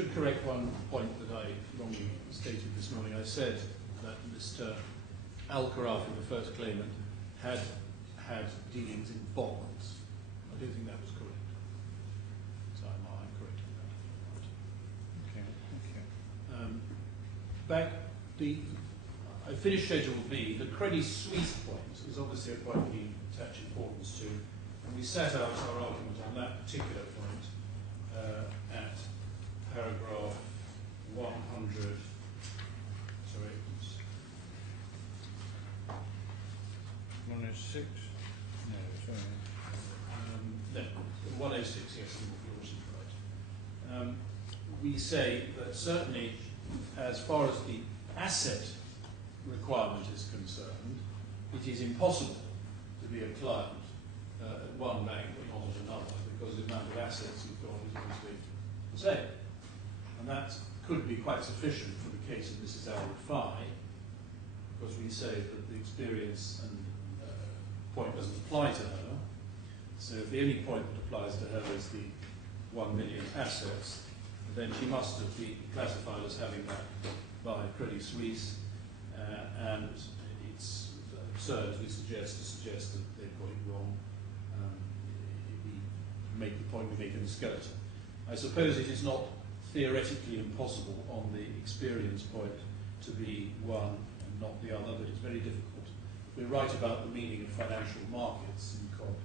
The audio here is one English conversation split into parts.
should correct one point that I wrongly stated this morning. I said that Mr. Khorafi, the first claimant, had dealings in bonds. I don't think that was correct. So I'm correcting that. Okay, I finished Schedule B. The Credit Suisse point is obviously a point we attach importance to, and we set out our argument on that particular point at paragraph 100. Sorry. 106? No, sorry. No, 106, yes, yours is right. We say that certainly, as far as the asset requirement is concerned, it is impossible to be a client at one bank but not at another, because the amount of assets you've got is obviously the same. And that could be quite sufficient for the case of Mrs. Rifai, because we say that the experience and point doesn't apply to her. So if the only point that applies to her is the 1 million assets, then she must have been classified as having that by Credit Suisse, and it's absurd, we suggest, to suggest that they've got it wrong. We make the point we make in the skeleton. I suppose it is not theoretically impossible on the experience point to be one and not the other, but it's very difficult. If we're right about the meaning of financial markets in COB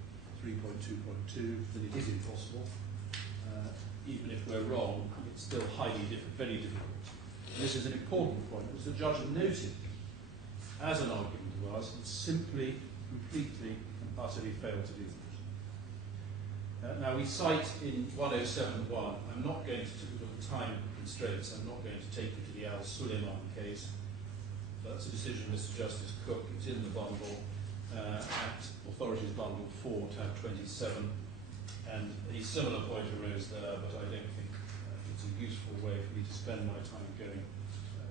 3.2.2, then it is impossible. Even if we're wrong, it's still very difficult. And this is an important point, because the judge noted, as an argument of ours, it simply, completely, and utterly failed to do that. Now we cite in 107.1, I'm not going to, because of time constraints, I'm not going to take you to the Sulaiman case. That's a decision of Mr. Justice Cook. It's in the bundle at Authorities Bundle 4, tab 27. And a similar point arose there, but I don't think it's a useful way for me to spend my time going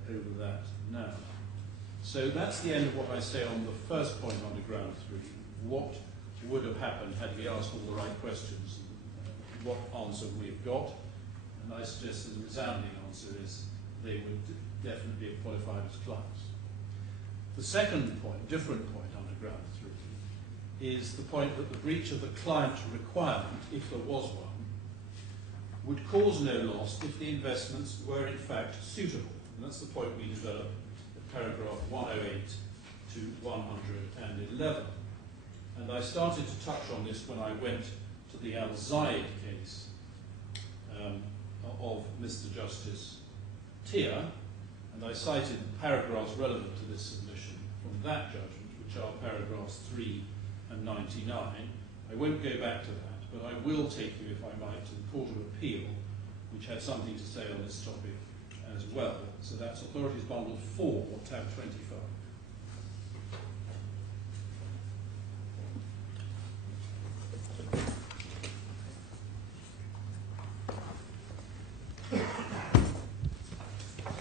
over that now. So that's the end of what I say on the first point under ground 3. What would have happened had we asked all the right questions? What answer we've got? And I suggest that the resounding answer is they would definitely have qualified as clients. The second point, different point under ground 3, is the point that the breach of the client requirement, if there was one, would cause no loss if the investments were in fact suitable. And that's the point we developed at paragraph 108 to 111. And I started to touch on this when I went to the Al-Zaid case of Mr. Justice Tia, and I cited paragraphs relevant to this submission from that judgment, which are paragraphs 3 and 99. I won't go back to that, but I will take you, if I might, to the Court of Appeal, which had something to say on this topic as well. So that's Authorities Bundle 4, tab 25.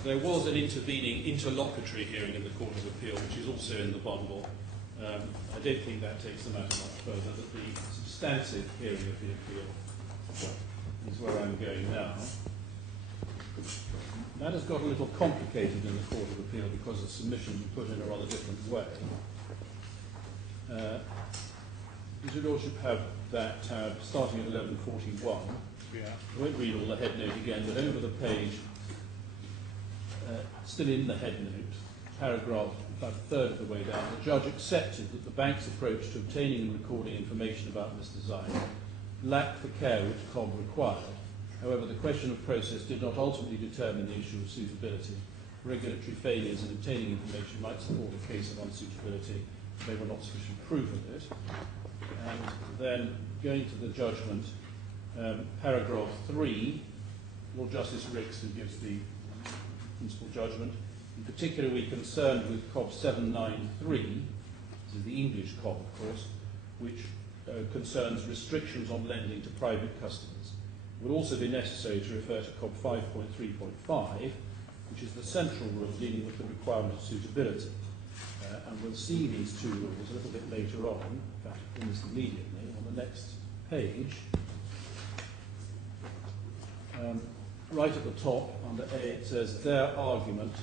There was an intervening interlocutory hearing in the Court of Appeal, which is also in the bundle. I don't think that takes the matter much further, but the substantive hearing of the appeal is where I'm going now. That has got a little complicated in the Court of Appeal because the submissions were put in a rather different way. You should also have that tab starting at 1141. Yeah. I won't read all the head note again, but over the page, still in the head note, paragraph about a third of the way down, the judge accepted that the bank's approach to obtaining and recording information about Mr. Zaid lacked the care which COB required. However, the question of process did not ultimately determine the issue of suitability. Regulatory failures in obtaining information might support a case of unsuitability. They were not sufficient proof of it. And then, going to the judgment, paragraph 3, Lord Justice Ricks, who gives the principal judgment, in particular we're concerned with COB 793, this is the English COB, of course, which concerns restrictions on lending to private customers. It would also be necessary to refer to COB 5.3.5, which is the central rule dealing with the requirement of suitability. And we'll see these two rules a little bit later on, in fact, almost immediately, on the next page. right at the top, under A, it says their argument,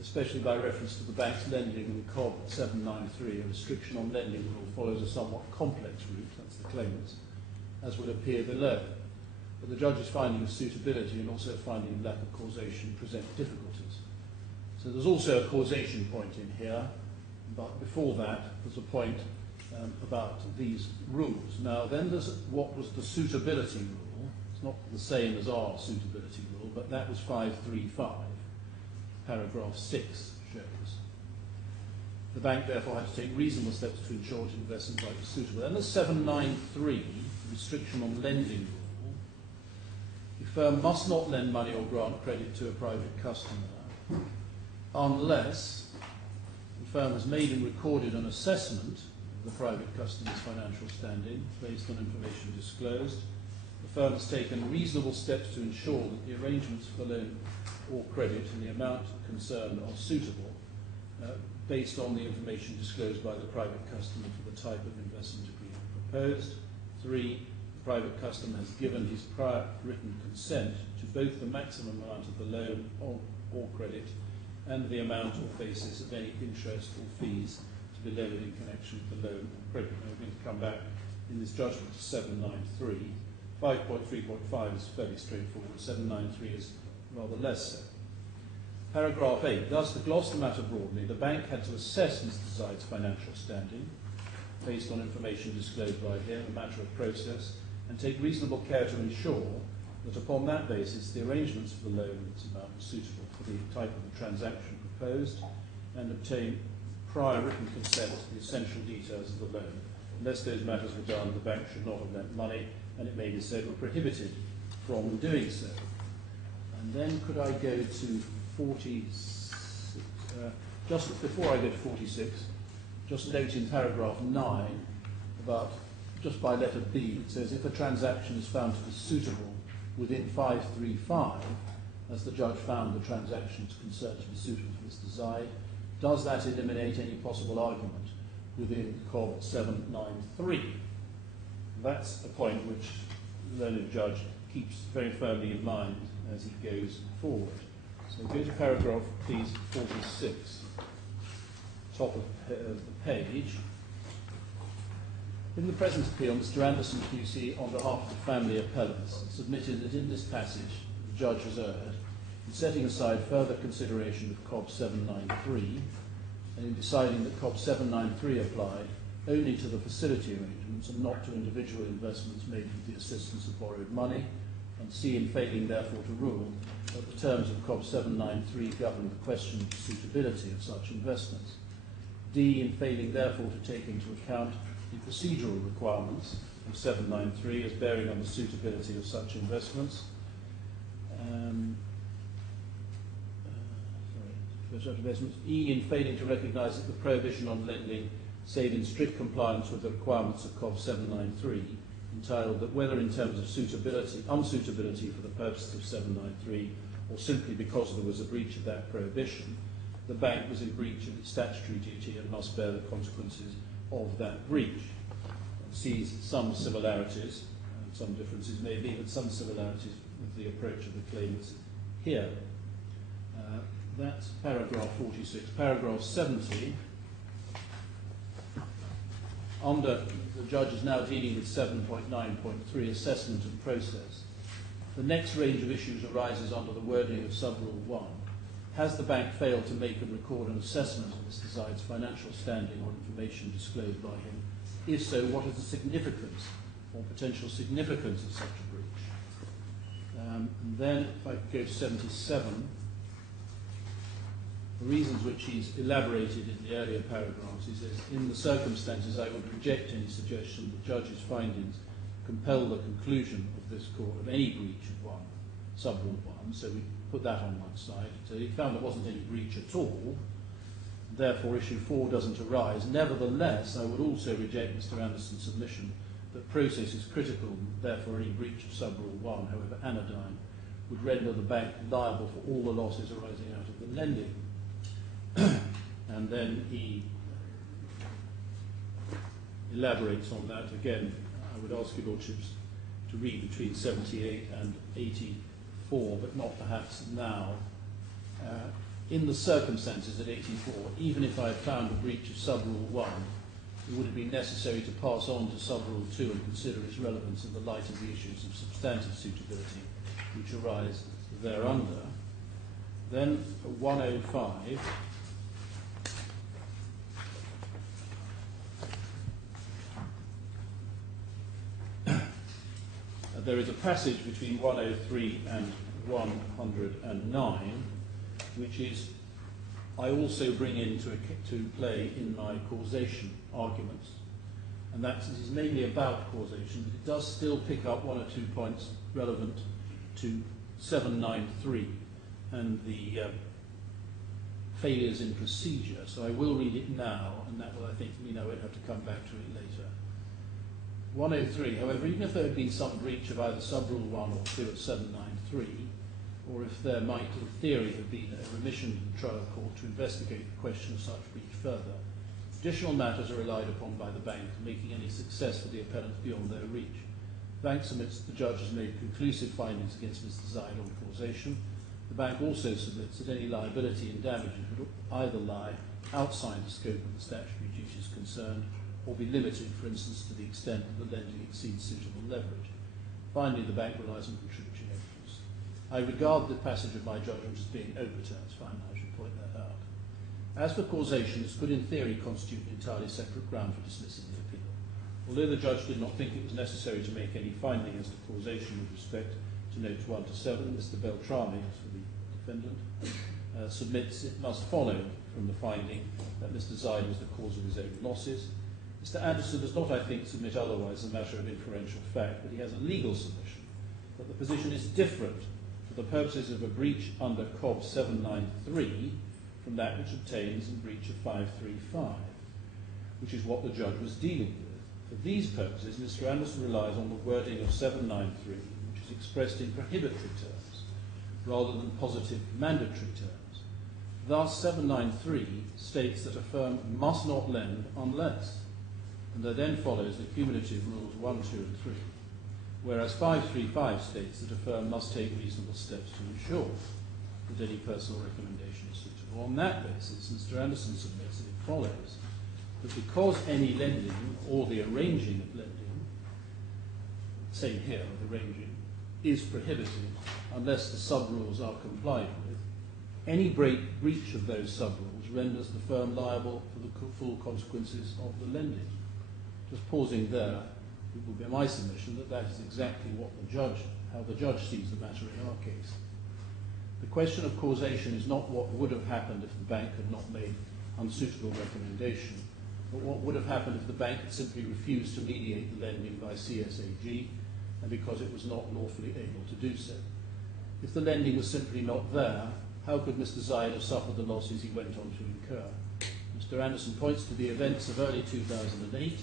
especially by reference to the bank's lending in COB 793, a restriction on lending rule follows a somewhat complex route, that's the claimants, as would appear below. But the judge's finding of suitability and also finding of lack of causation present difficulties. So there's also a causation point in here, but before that there's a point about these rules. Now then there's what was the suitability rule. It's not the same as our suitability rule, but that was 535. Paragraph 6 shows. The bank therefore had to take reasonable steps to ensure its investment right was suitable. Then there's 793, restriction on lending rule. The firm must not lend money or grant credit to a private customer unless the firm has made and recorded an assessment of the private customer's financial standing based on information disclosed. The firm has taken reasonable steps to ensure that the arrangements for the loan or credit and the amount concerned are suitable based on the information disclosed by the private customer for the type of investment agreement proposed. 3, the private customer has given his prior written consent to both the maximum amount of the loan or credit and the amount or basis of any interest or fees to be levied in connection with the loan or credit. Now we're going to come back in this judgment to 793. 5.3.5 is fairly straightforward. 793 is rather less so. Paragraph 8. Thus, to gloss the matter broadly, the bank had to assess Mr. Zaid's financial standing based on information disclosed by him, a matter of process, and take reasonable care to ensure that upon that basis the arrangements for the loan and its amount were suitable for the type of the transaction proposed, and obtain prior written consent to the essential details of the loan. Unless those matters were done, the bank should not have lent money, and it may be said were prohibited from doing so. And then could I go to 46, just before I go to 46, just note in paragraph 9 about, just by letter B, it says if a transaction is found to be suitable within 535, as the judge found the transactions concerned to be suitable for Mr. Zaid, does that eliminate any possible argument within COB 793? That's a point which the learned judge keeps very firmly in mind as he goes forward. So go to paragraph, please, 46, top of the page. In the present appeal, Mr. Anderson QC, on behalf of the family appellants, submitted that in this passage the judge has erred in setting aside further consideration of COB 793 and in deciding that COB 793 applied only to the facility arrangements and not to individual investments made with the assistance of borrowed money, and C, in failing therefore to rule that the terms of COB 793 govern the question of the suitability of such investments. D, in failing therefore to take into account the procedural requirements of 793 as bearing on the suitability of such investments. E, in failing to recognise that the prohibition on lending, save in strict compliance with the requirements of COB 793, entitled that whether in terms of suitability, unsuitability for the purposes of 793, or simply because there was a breach of that prohibition, the bank was in breach of its statutory duty and must bear the consequences of that breach. It sees some similarities, and some differences may be, but some similarities with the approach of the claimants here. That's paragraph 46. Paragraph 70. Under, the judge is now dealing with 7.9.3, assessment and process. The next range of issues arises under the wording of Subrule 1. Has the bank failed to make and record an assessment of Mr. Zaid's financial standing or information disclosed by him? If so, what is the significance or potential significance of such a breach? And then, if I could go to 77, the reasons which he's elaborated in the earlier paragraphs, he says, in the circumstances I would reject any suggestion that the judge's findings compel the conclusion of this court of any breach of one, Subrule 1, so we put that on one side. So he found there wasn't any breach at all, therefore issue 4 doesn't arise. Nevertheless, I would also reject Mr. Anderson's submission that process is critical, therefore any breach of Subrule 1, however anodyne, would render the bank liable for all the losses arising out of the lending. And then he elaborates on that. Again, I would ask your lordships to read between 78 and before, but not perhaps now. In the circumstances at 84, even if I had found a breach of sub-rule 1, it would have been necessary to pass on to sub-rule 2 and consider its relevance in the light of the issues of substantive suitability which arise thereunder. Then 105. There is a passage between 103 and 109, which is, I also bring into to play in my causation arguments. And that is mainly about causation, but it does still pick up one or two points relevant to 793 and the failures in procedure. So I will read it now, and that will, I think, mean I won't have to come back to it later. 103, however, even if there had been some breach of either sub-rule 1 or 2 of 793, or if there might, in theory, have been a remission to the trial court to investigate the question of such breach further, additional matters are relied upon by the bank, making any success for the appellant beyond their reach. The bank submits that the judge has made conclusive findings against Mr. Zaid on causation. The bank also submits that any liability and damages would either lie outside the scope of the statutory duties concerned, or be limited, for instance, to the extent that the lending exceeds suitable leverage. Finally, the bank relies on contributory negligence. I regard the passage of my judgment as being overturned. Fine, I should point that out. As for causation, this could in theory constitute an entirely separate ground for dismissing the appeal. Although the judge did not think it was necessary to make any finding as to causation with respect to notes 1 to 7, Mr. Beltrami, as for the defendant, submits it must follow from the finding that Mr. Zaid was the cause of his own losses. Mr. Anderson does not, I think, submit otherwise as a matter of inferential fact, but he has a legal submission that the position is different for the purposes of a breach under COB 793 from that which obtains in breach of 535, which is what the judge was dealing with. For these purposes, Mr. Anderson relies on the wording of 793, which is expressed in prohibitory terms, rather than positive mandatory terms. Thus, 793 states that a firm must not lend unless, and there then follows the cumulative rules 1, 2 and 3, whereas 535 states that a firm must take reasonable steps to ensure that any personal recommendation is suitable. On that basis, Mr. Anderson submits that it follows that because any lending or the arranging of lending, same here, the arranging, is prohibited unless the sub-rules are complied with, any breach of those sub-rules renders the firm liable for the full consequences of the lending. Just pausing there, it will be my submission that that is exactly what how the judge sees the matter in our case. The question of causation is not what would have happened if the bank had not made unsuitable recommendation, but what would have happened if the bank had simply refused to mediate the lending by CSAG, and because it was not lawfully able to do so. If the lending was simply not there, how could Mr. Zaid have suffered the losses he went on to incur? Mr. Anderson points to the events of early 2008,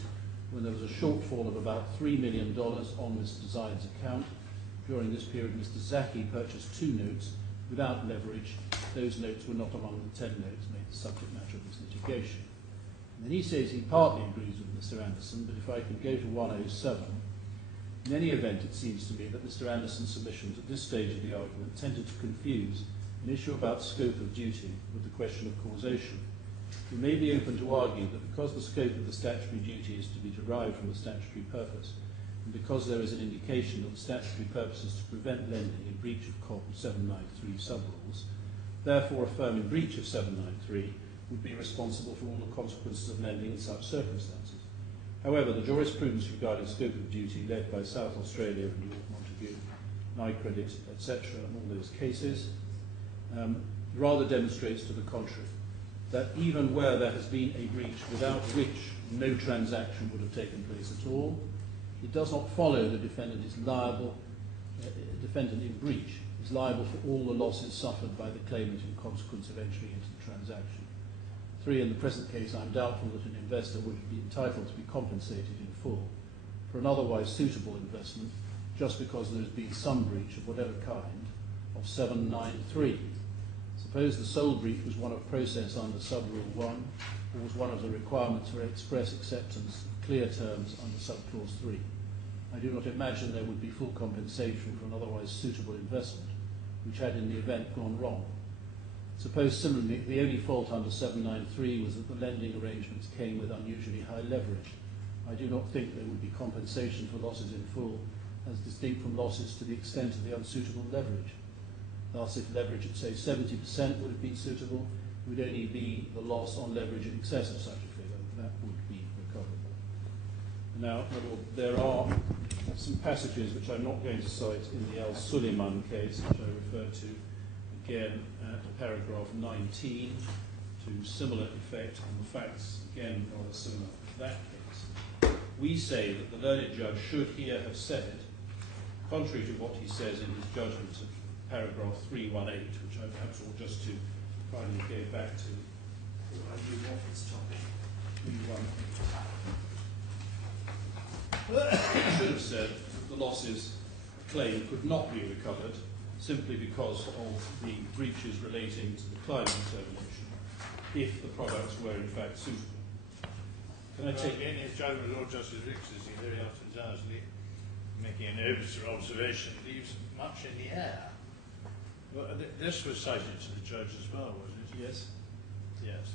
when there was a shortfall of about $3 million on Mr. Zaid's account. During this period, Mr. Zaki purchased 2 notes without leverage. Those notes were not among the 10 notes made the subject matter of this litigation. And then he says he partly agrees with Mr. Anderson, but if I can go to 107, in any event, it seems to me that Mr. Anderson's submissions at this stage of the argument tended to confuse an issue about scope of duty with the question of causation. We may be open to argue that because the scope of the statutory duty is to be derived from the statutory purpose, and because there is an indication that the statutory purpose is to prevent lending in breach of COB 793 sub-rules, therefore a firm in breach of 793 would be responsible for all the consequences of lending in such circumstances. However, the jurisprudence regarding scope of duty led by South Australia and York Montague, NICredit, etc., and all those cases, rather demonstrates to the contrary, that even where there has been a breach without which no transaction would have taken place at all, it does not follow the defendant is liable, defendant in breach is liable for all the losses suffered by the claimant in consequence of entry into the transaction. 3, in the present case, I am doubtful that an investor would be entitled to be compensated in full for an otherwise suitable investment just because there has been some breach of whatever kind of 793. Suppose the sole breach was one of process under sub-rule 1, or was one of the requirements for express acceptance of clear terms under sub-clause 3. I do not imagine there would be full compensation for an otherwise suitable investment, which had in the event gone wrong. Suppose similarly, the only fault under 793 was that the lending arrangements came with unusually high leverage. I do not think there would be compensation for losses in full, as distinct from losses to the extent of the unsuitable leverage. Thus, if leverage at say 70% would have been suitable, it would only be the loss on leverage in excess of such a figure that would be recoverable. Now, there are some passages which I'm not going to cite in the Sulaiman case, which I referred to again at paragraph 19, to similar effect, and the facts again rather similar to that case. We say that the learned judge should here have said, contrary to what he says in his judgment of paragraph 318, which I perhaps ought just to finally go back to, I move off this topic, 318. He should have said that the losses claimed could not be recovered simply because of the breaches relating to the climate determination, if the products were in fact suitable. Can I take in his judgment, Lord Justice Ricks, as he very often does, making an observation, leaves much in the air. Well, this was cited to the judge as well, wasn't it? Yes. Yes.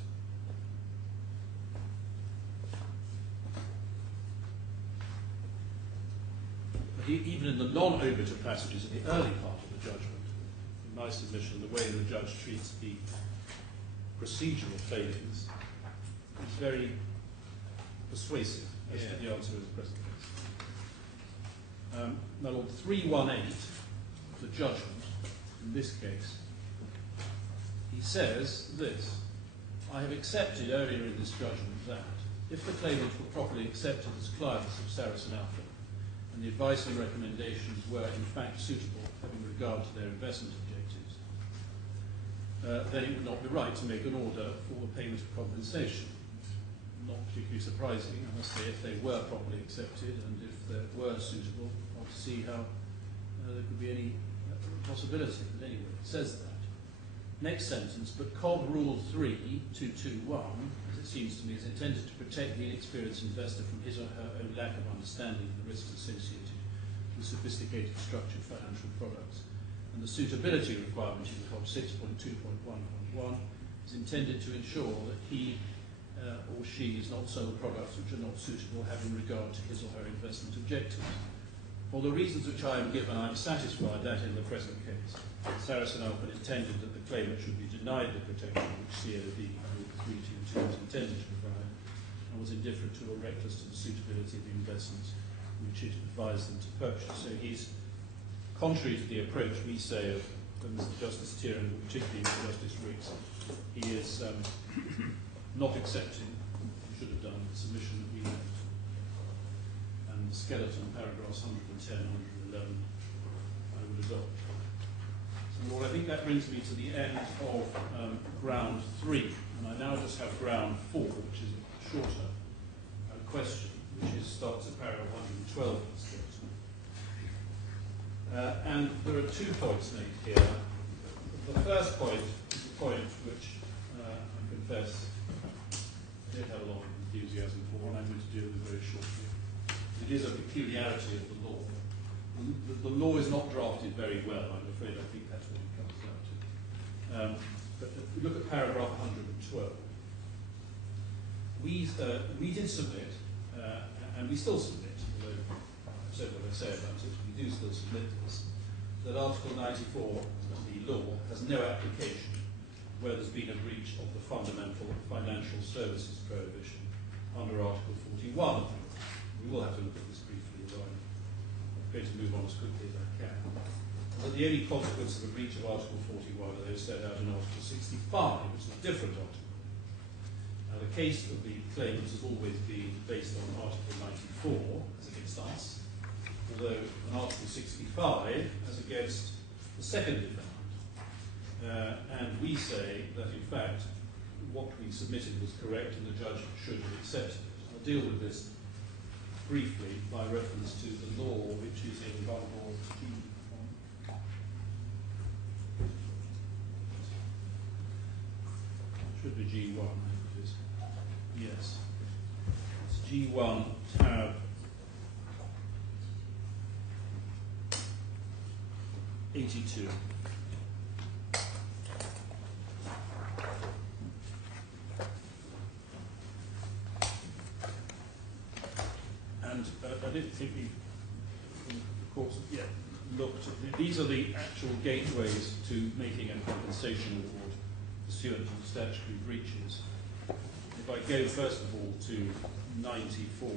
But even in the non-obiter passages in the early part of the judgment, in my submission, the way the judge treats the procedural failings is very persuasive as to the answer in the present case. Now, Lord, 318, the judgment, in this case, he says this: I have accepted earlier in this judgment that, if the claimants were properly accepted as clients of Sarasin-Alpen, and the advice and recommendations were in fact suitable, having regard to their investment objectives, then it would not be right to make an order for the payment of compensation. Not particularly surprising, I must say, if they were properly accepted and if they were suitable, not to see how there could be any possibility. But anyway, it says that. Next sentence, but COB Rule 3.221, as it seems to me, is intended to protect the inexperienced investor from his or her own lack of understanding of the risks associated with sophisticated structured financial products. And the suitability requirement in COB 6.2.1.1 is intended to ensure that he or she is not sold products which are not suitable having regard to his or her investment objectives. For the reasons which I am given, I am satisfied that in the present case, Sarasin-Alpen intended that the claimant should be denied the protection which COD Rule 322 was intended to provide, and was indifferent to or reckless to the suitability of the investments which it advised them to purchase. So he's, contrary to the approach we say of Mr. Justice Tieran, particularly Mr. Justice Ricks, he is not accepting, he should have done, the submission that we made. And the skeleton, paragraphs 110, 111, I would adopt. So, Lord, I think that brings me to the end of ground 3, and I now just have ground 4, which is a shorter question, which starts at paragraph 112 of the skeleton. And there are 2 points made here. The first point is the point which I confess I did have a lot of enthusiasm for, and I'm going to deal with very shortly. It is a peculiarity of the law. The law is not drafted very well, I'm afraid. I think that's what it comes down to. But if we look at paragraph 112, we did submit, and we still submit, although I've said what I say about it, we do still submit this, that Article 94 of the law has no application where there's been a breach of the fundamental financial services prohibition under Article 41. We will have to look at this briefly, although I'm going to move on as quickly as I can. But the only consequence of a breach of Article 41 are those set out in Article 65, which is a different article. Now, the case of the claimants has always been based on Article 94 as against us, although on Article 65 as against the second defendant. And we say that, in fact, what we submitted was correct and the judge should have accepted it. I'll deal with this briefly by reference to the law, which is in Article G1. Should be G1, I think it is. Yes. It's G1 tab 82. I didn't think the courts have yet looked at these are the actual gateways to making a compensation award pursuant to the statutory breaches. If I go first of all to 94,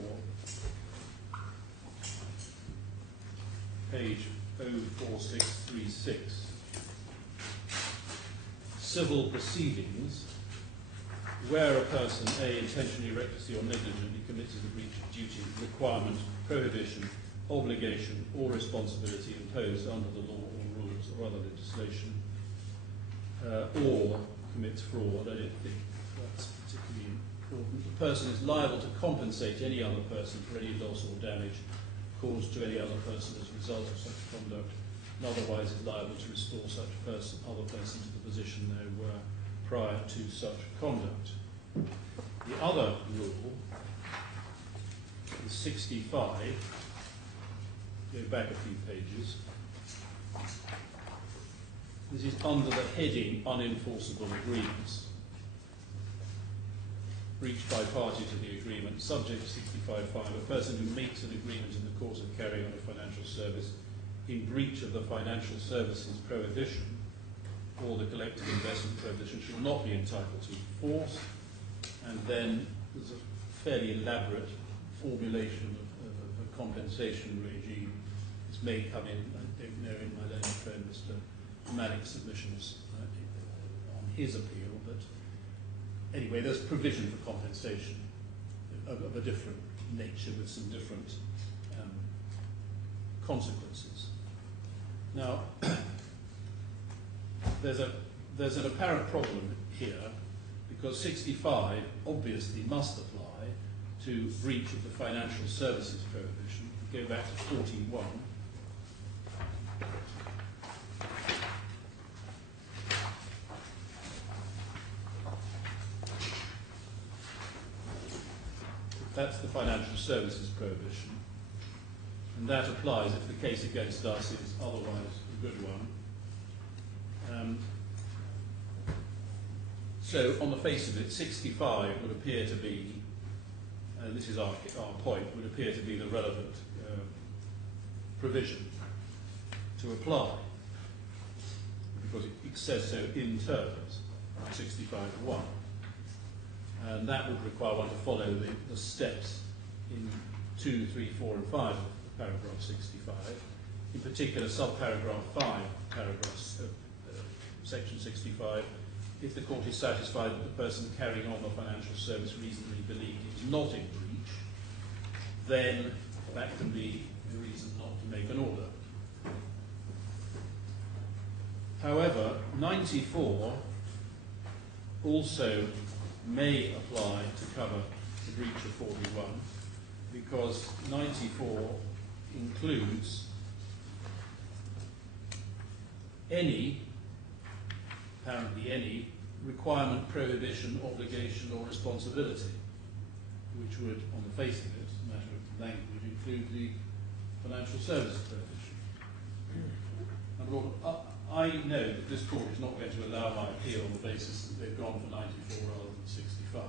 page 04636, civil proceedings, where a person A intentionally, recklessly or negligently commits a breach of duty, requirement, prohibition, obligation or responsibility imposed under the law or rules or other legislation, or commits fraud. I don't think that's particularly important. The person is liable to compensate any other person for any loss or damage caused to any other person as a result of such conduct, and otherwise is liable to restore such other person to the position they were prior to such conduct. The other rule is 65. Go back a few pages. This is under the heading unenforceable agreements. Breached by party to the agreement, subject to 65.5, a person who makes an agreement in the course of carrying on a financial service in breach of the financial services prohibition or the collective investment prohibition shall not be entitled to force. And then there's a fairly elaborate formulation of a compensation regime. This may come in, I don't know, in my learned friend Mr. Malik's submissions on his appeal, but anyway, there's provision for compensation of a different nature with some different consequences. Now, there's an apparent problem here because 65 obviously must apply to breach of the financial services prohibition. If you go back to 41. That's the financial services prohibition. And that applies if the case against us is otherwise a good one. So on the face of it, 65 would appear to be, and this is our point, would appear to be the relevant provision to apply, because it says so in terms, 65.1. And that would require one to follow the steps in 2, 3, 4 and 5 of paragraph 65. In particular, subparagraph 5, paragraph section 65, if the court is satisfied that the person carrying on the financial service reasonably believed it was not in breach, then that can be a reason not to make an order. However, 94 also may apply to cover the breach of 41 because 94 includes apparently any requirement, prohibition, obligation or responsibility, which would, on the face of it, as a matter of language, include the financial services prohibition. And I know that this court is not going to allow my appeal on the basis that they've gone for 94 rather than 65.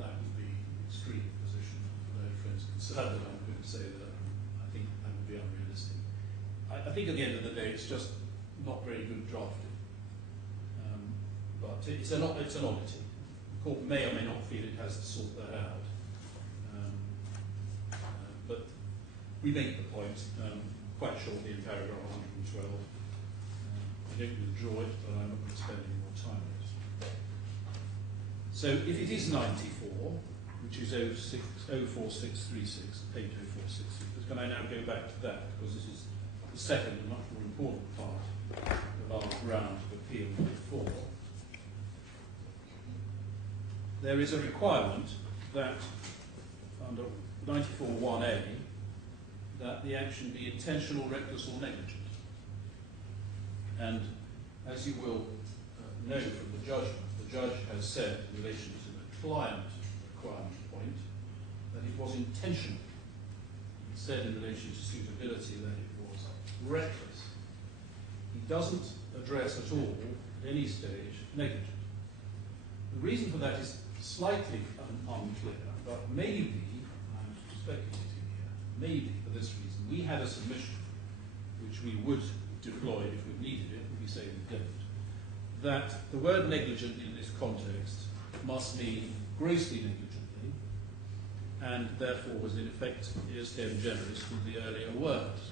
That would be an extreme position for those friends concerned, and I'm going to say that I think that would be unrealistic. I think at the end of the day it's just not very good drafting. But it's an oddity. The court may or may not feel it has to sort that out. But we make the point quite shortly in paragraph 112. I don't withdraw it, but I'm not going to spend any more time on it. So if it is 94, which is 04636, page 04636, can I now go back to that, because this is the second and much more important part of our ground of appeal before. There is a requirement that under 94.1a that the action be intentional, reckless or negligent. And as you will know from the judgment, the judge has said in relation to the client requirement point that it was intentional. He said in relation to suitability that it was reckless. He doesn't address at all, at any stage, negligent. The reason for that is slightly unclear, but maybe, I'm speculating here. Maybe for this reason. We had a submission, which we would deploy if we needed it, but we say we don't, that the word negligent in this context must mean grossly negligently, and therefore was in effect eostem generis with the earlier words.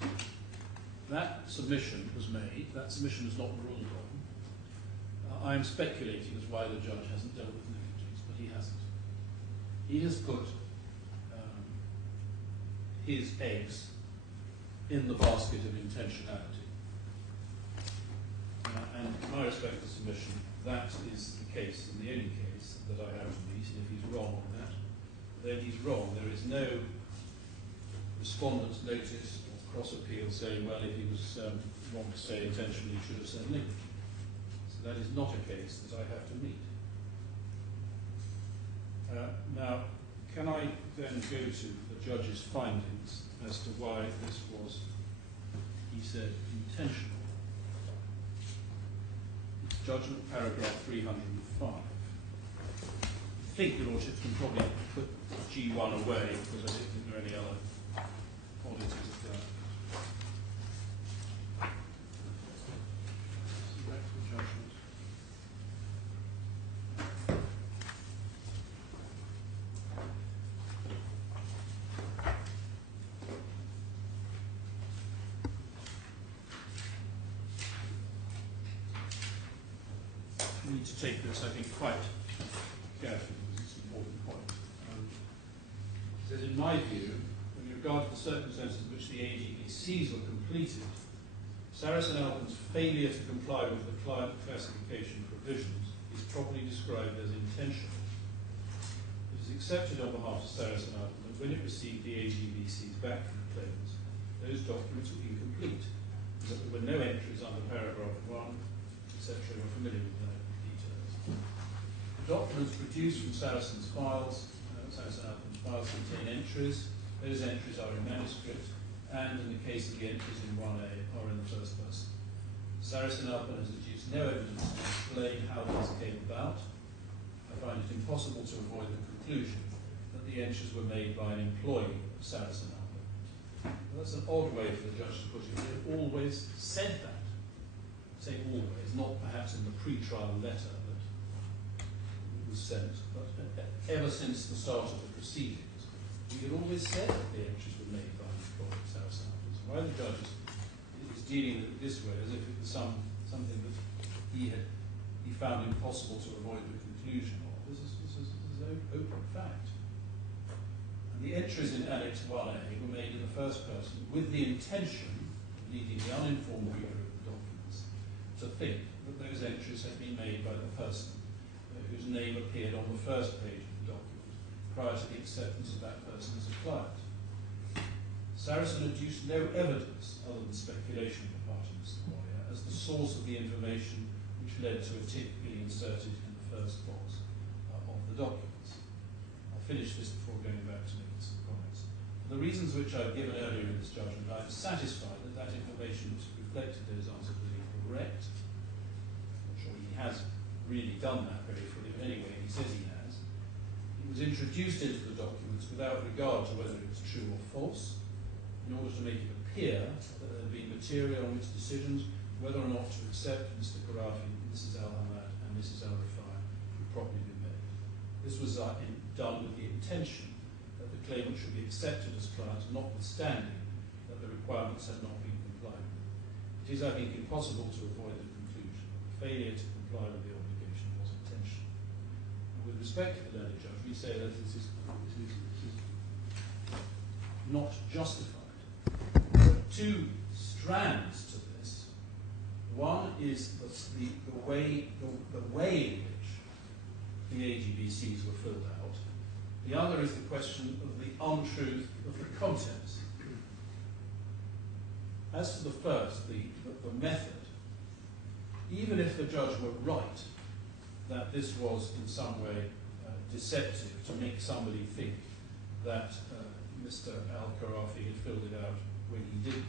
That submission was made, that submission was not ruled on. I am speculating as why the judge hasn't dealt with negligence, but he hasn't. He has put his eggs in the basket of intentionality. And in my respect to submission, that is the case, and the only case that I have to meet, and if he's wrong on that, then he's wrong. There is no respondent's notice or cross-appeal saying, well, if he was wrong to say intentionally, he should have said negligent. So that is not a case that I have to meet. Now, can I then go to the judge's findings as to why this was, he said, intentional? Judgment, paragraph 305. I think the Lordship can probably put G1 away because I don't think there are any other oddities of that. Select the judgment. We need to take this, I think, quite carefully because it's an important point. It says, in my view, with regard to the circumstances in which the ADBCs were completed, Sarasin-Alpen's failure to comply with the client classification provisions is properly described as intentional. It is accepted on behalf of Sarasin-Alpen that when it received the ADBCs back from the claimants, those documents were incomplete, and that there were no entries under paragraph 1, etc. You're familiar with that. Documents produced from Sarasin's files, Sarasin-Alpen's files contain entries. Those entries are in manuscript, and in the case of the entries in 1A, are in the first person. Sarasin-Alpen has adduced no evidence to explain how these came about. I find it impossible to avoid the conclusion that the entries were made by an employee of Sarasin-Alpen. Well, that's an odd way for the judge to put it. He always said that. Say always, not perhaps in the pre-trial letter sent, but ever since the start of the proceedings, we had always said that the entries were made by an employee of Sarasin-Alpen. So why the judge is dealing with it this way, as if it was something that he found impossible to avoid the conclusion of. This is an open fact. And the entries in Annex 1A were made in the first person with the intention of leading the uninformed reader of the documents to think that those entries had been made by the person whose name appeared on the first page of the document prior to the acceptance of that person as a client. Sarasin adduced no evidence other than speculation on the part of Mr. Moyer as the source of the information which led to a tick being inserted in the first box of the documents. I'll finish this before going back to making some comments. For the reasons which I've given earlier in this judgment, I am satisfied that that information which reflected those answers was incorrect. I'm not sure he has really done that very fully, but anyway, he says he has. It was introduced into the documents without regard to whether it was true or false, in order to make it appear that there had been material on its decisions whether or not to accept Mr. Khorafi, Mrs. Hamad, and Mrs. Rifai would properly be made. This was done with the intention that the claimant should be accepted as client, notwithstanding that the requirements had not been complied with. It is, I think, impossible to avoid the conclusion that the failure to comply with the obligation was intentional. And with respect to the learned judge, we say that this is not justified. There are two strands to this. One is the way in which the AGBCs were filled out. The other is the question of the untruth of the contents. As to the first, the method, even if the judge were right that this was in some way deceptive to make somebody think that Mr. Al-Khorafi had filled it out when he didn't,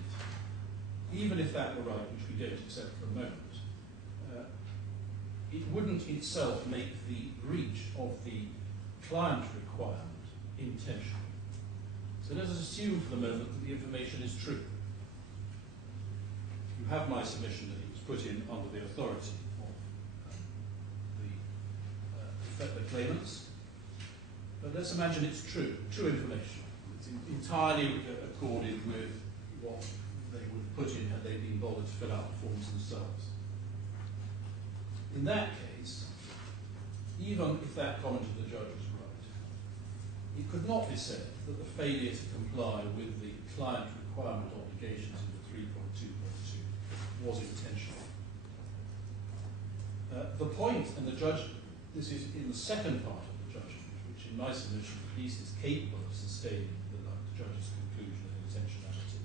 even if that were right, which we don't accept for a moment, it wouldn't itself make the breach of the client requirement intentional. So let us assume for the moment that the information is true. You have my submission that it was put in under the authority of the claimants. But let's imagine it's true information. It's entirely accorded with what they would have put in had they been bothered to fill out the forms themselves. In that case, even if that comment of the judge was right, it could not be said that the failure to comply with the client requirement obligations in the 3.2.2 was intentional. The point, and the judge, this is in the second part of the judgment, which in my submission at least is capable of sustaining the judge's conclusion of intentionality.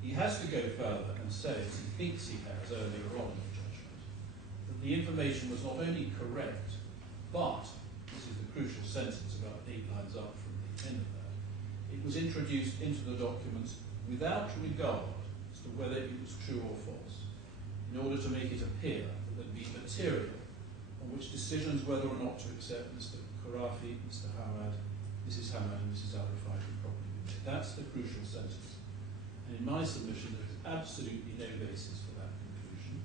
He has to go further and say, as he thinks he has earlier on in the judgment, that the information was not only correct, but, this is the crucial sentence about 8 lines up from the end of that, it was introduced into the documents without regard as to whether it was true or false, in order to make it appear that there'd be material on which decisions whether or not to accept Mr. Khorafi, Mr. Hamad, Mrs. Hamad and Mrs. Rifai could probably be made. That's the crucial sentence. And in my submission, there is absolutely no basis for that conclusion.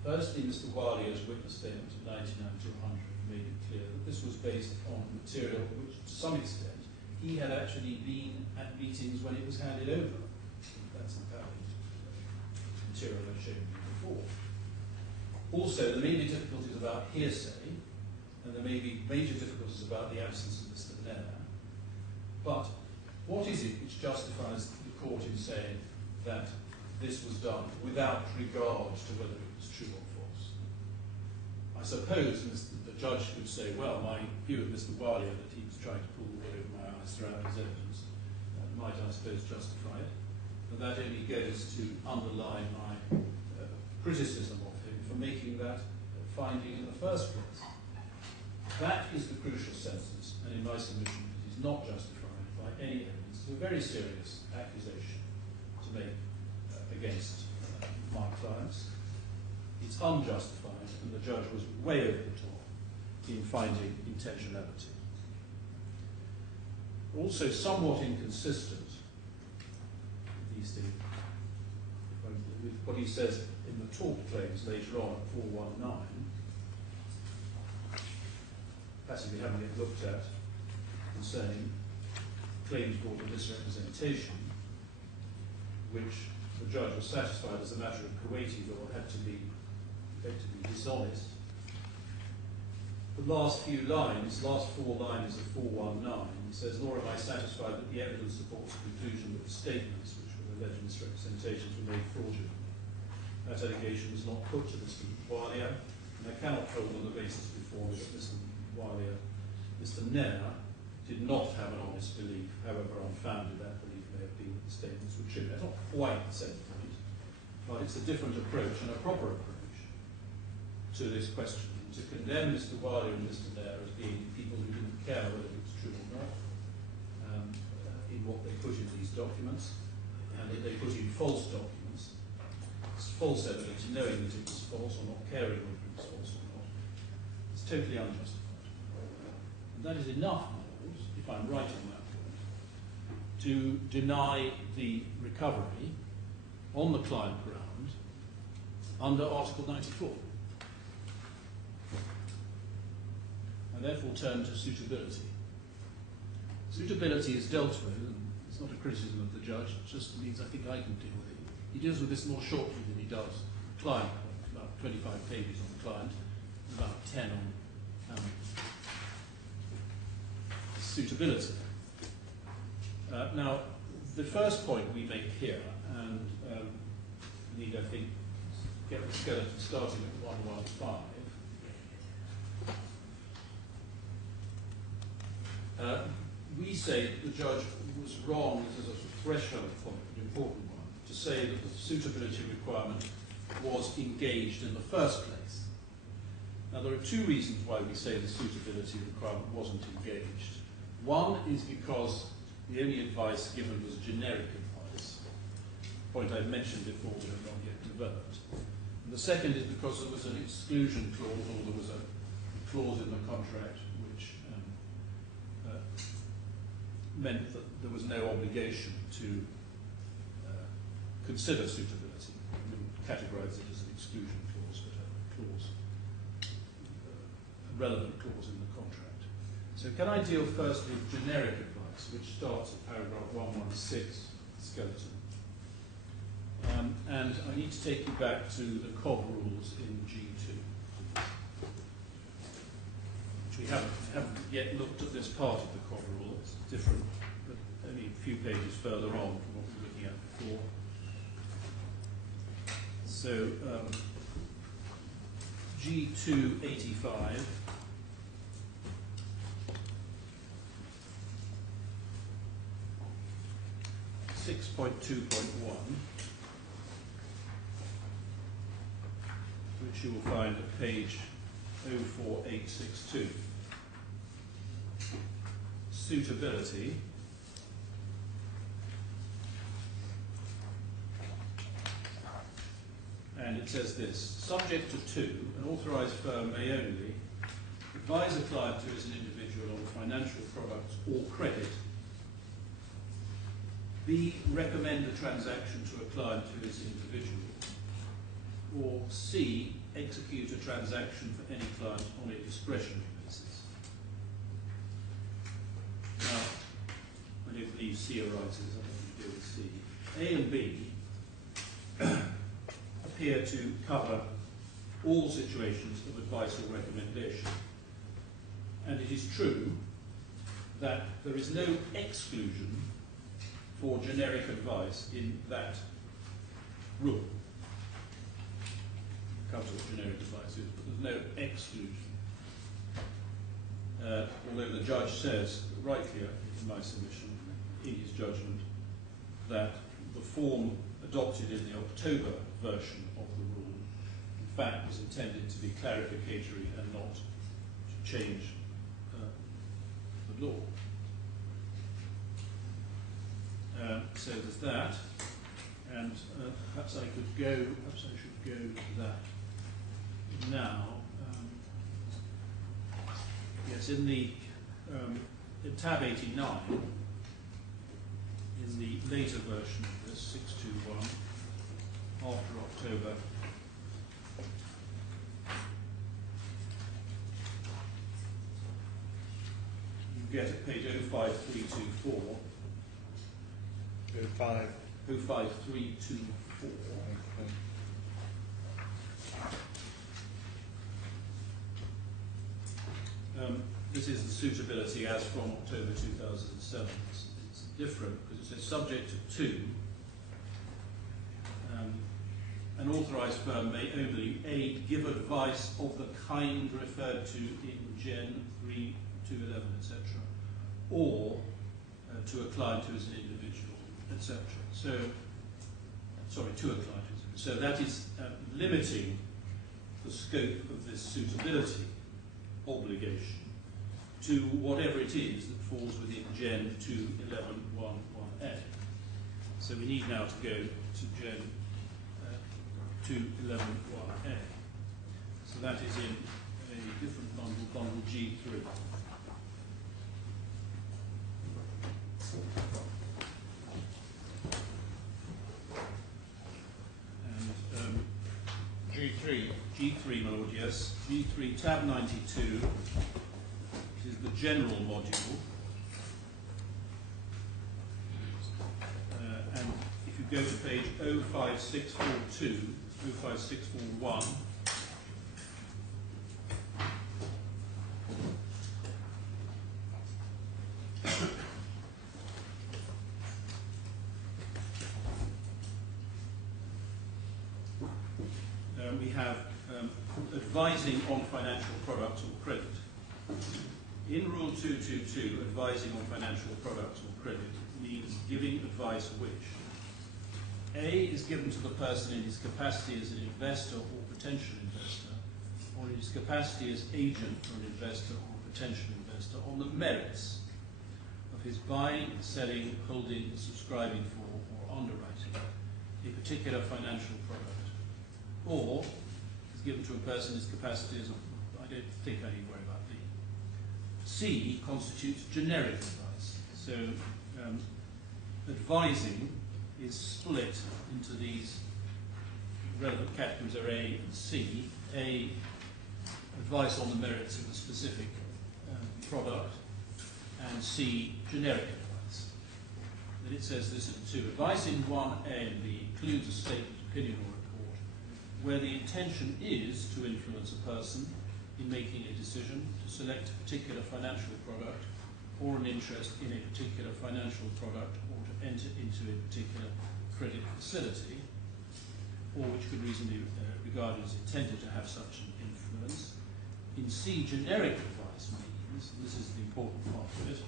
Firstly, Mr. Walia's witness statement of 99 to 100 made it clear that this was based on material which, to some extent, he had actually been at meetings when it was handed over. That's apparently material I've shown you before. Also, there may be difficulties about hearsay, and there may be major difficulties about the absence of Mr. Nair. But what is it which justifies the court in saying that this was done without regard to whether it was true or false? I suppose the judge could say, well, my view of Mr. Walia that he was trying to pull the wool over my eyes throughout his evidence might, I suppose, justify it. But that only goes to underline my criticism of him for making that finding in the first place. That is the crucial sentence, and in my submission it is not justified by any evidence. It's a very serious accusation to make against my clients. It's unjustified, and the judge was way over the top in finding intentionality. Also somewhat inconsistent with these things, with what he says in the tort claims later on at 419, passively having it looked at concerning claims brought of misrepresentation, which the judge was satisfied as a matter of Kuwaiti law had to be effectively dishonest. The last few lines, last 4 lines of 419, says, nor am I satisfied that the evidence supports the conclusion that the statements which were alleged misrepresentations were made fraudulently. That allegation was not put to Mr. Walia, and I cannot hold on the basis before me that Mr. Walia, Mr. Nair, did not have an honest belief, however unfounded that belief may have been that the statements were true. That's not quite the same point, but it's a different approach and a proper approach to this question. To condemn Mr. Walia and Mr. Nair as being people who didn't care whether it was true or not in what they put in these documents, and that they put in false documents. It's false evidence, knowing that it was false or not caring whether it was false or not. It's totally unjustified. And that is enough, if I'm right on that point, to deny the recovery on the client ground under Article 94. I therefore turn to suitability. Suitability is dealt with, and it's not a criticism of the judge, it just means I think I can deal with it. He deals with this more shortly than he does the client, about 25 pages on the client, about 10 on suitability. Now, the first point we make here, and need, I think, get the skeleton starting at 115. We say that the judge was wrong, this is a threshold point, an important one, to say that the suitability requirement was engaged in the first place. Now, there are 2 reasons why we say the suitability requirement wasn't engaged. One is because the only advice given was generic advice, a point I've mentioned before but have not yet developed. And the second is because there was an exclusion clause, or there was a clause in the contract which meant that there was no obligation to consider suitability. We wouldn't categorise it as an exclusion clause, but a clause, a relevant clause in the contract. So can I deal first with generic advice, which starts at paragraph 116, skeleton. And I need to take you back to the COB rules in G2. Which we haven't yet looked at this part of the COB rule. It's different, but only a few pages further on from what we were looking at before. So, G285. Which you will find at page 04862. Suitability. And it says this: subject to 2, an authorised firm may only advise a client who is an individual on financial products or credit, B, recommend a transaction to a client who is an individual, or C, execute a transaction for any client on a discretionary basis. Now, I don't believe C arises, I think we deal with C. A and B appear to cover all situations of advice or recommendation. And it is true that there is no exclusion for generic advice in that rule. It covers what generic advice is, but there's no exclusion. Although the judge says, rightly in my submission, in his judgment, that the form adopted in the October version of the rule, in fact, was intended to be clarificatory and not to change the law. So there's that, and perhaps I should go to that now. Yes, in the in tab 89, in the later version of this, 621, after October, you get at page 05324. 05324. This is the suitability as from October 2007. It's different because it says subject to 2. An authorised firm may only A, give advice of the kind referred to in Gen 3, 211, etc., or to a client who is an individual, etc. So, sorry, to a client. So that is limiting the scope of this suitability obligation to whatever it is that falls within Gen 211.1.1a. So we need now to go to Gen 211.1a. So that is in a different bundle, bundle G3. And G3, my lord, yes. G3, tab 92, which is the general module. And if you go to page 05642, 05641, we have advising on financial products or credit. In Rule 222, advising on financial products or credit means giving advice which A, is given to the person in his capacity as an investor or potential investor, or in his capacity as agent for an investor or potential investor on the merits of his buying, selling, holding, subscribing for, or underwriting a particular financial product, or is given to a person in his capacity as a, I don't think I need to worry about B. C constitutes generic advice. So advising is split into these relevant categories are A and C. A, advice on the merits of the specific product, and C, generic advice. Then it says this in 2. Advice in 1A and B includes a statement, opinion or report where the intention is to influence a person in making a decision to select a particular financial product or an interest in a particular financial product or to enter into a particular credit facility, or which could reasonably be regarded as intended to have such an influence. In C, generic advice means, and this is the important part of it,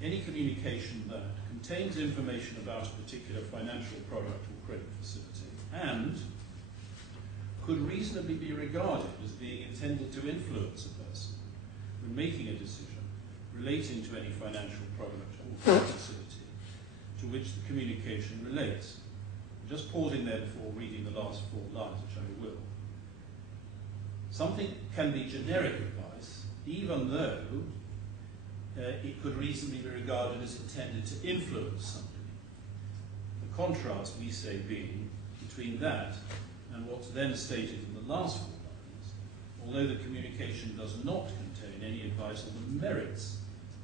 any communication that contains information about a particular financial product or credit facility and could reasonably be regarded as being intended to influence a person when making a decision relating to any financial product or credit facility to which the communication relates. I'm just pausing there before reading the last 4 lines, which I will. Something can be generic advice, even though it could reasonably be regarded as intended to influence somebody. The contrast, we say, being between that and what's then stated in the last 4 lines, although the communication does not contain any advice on the merits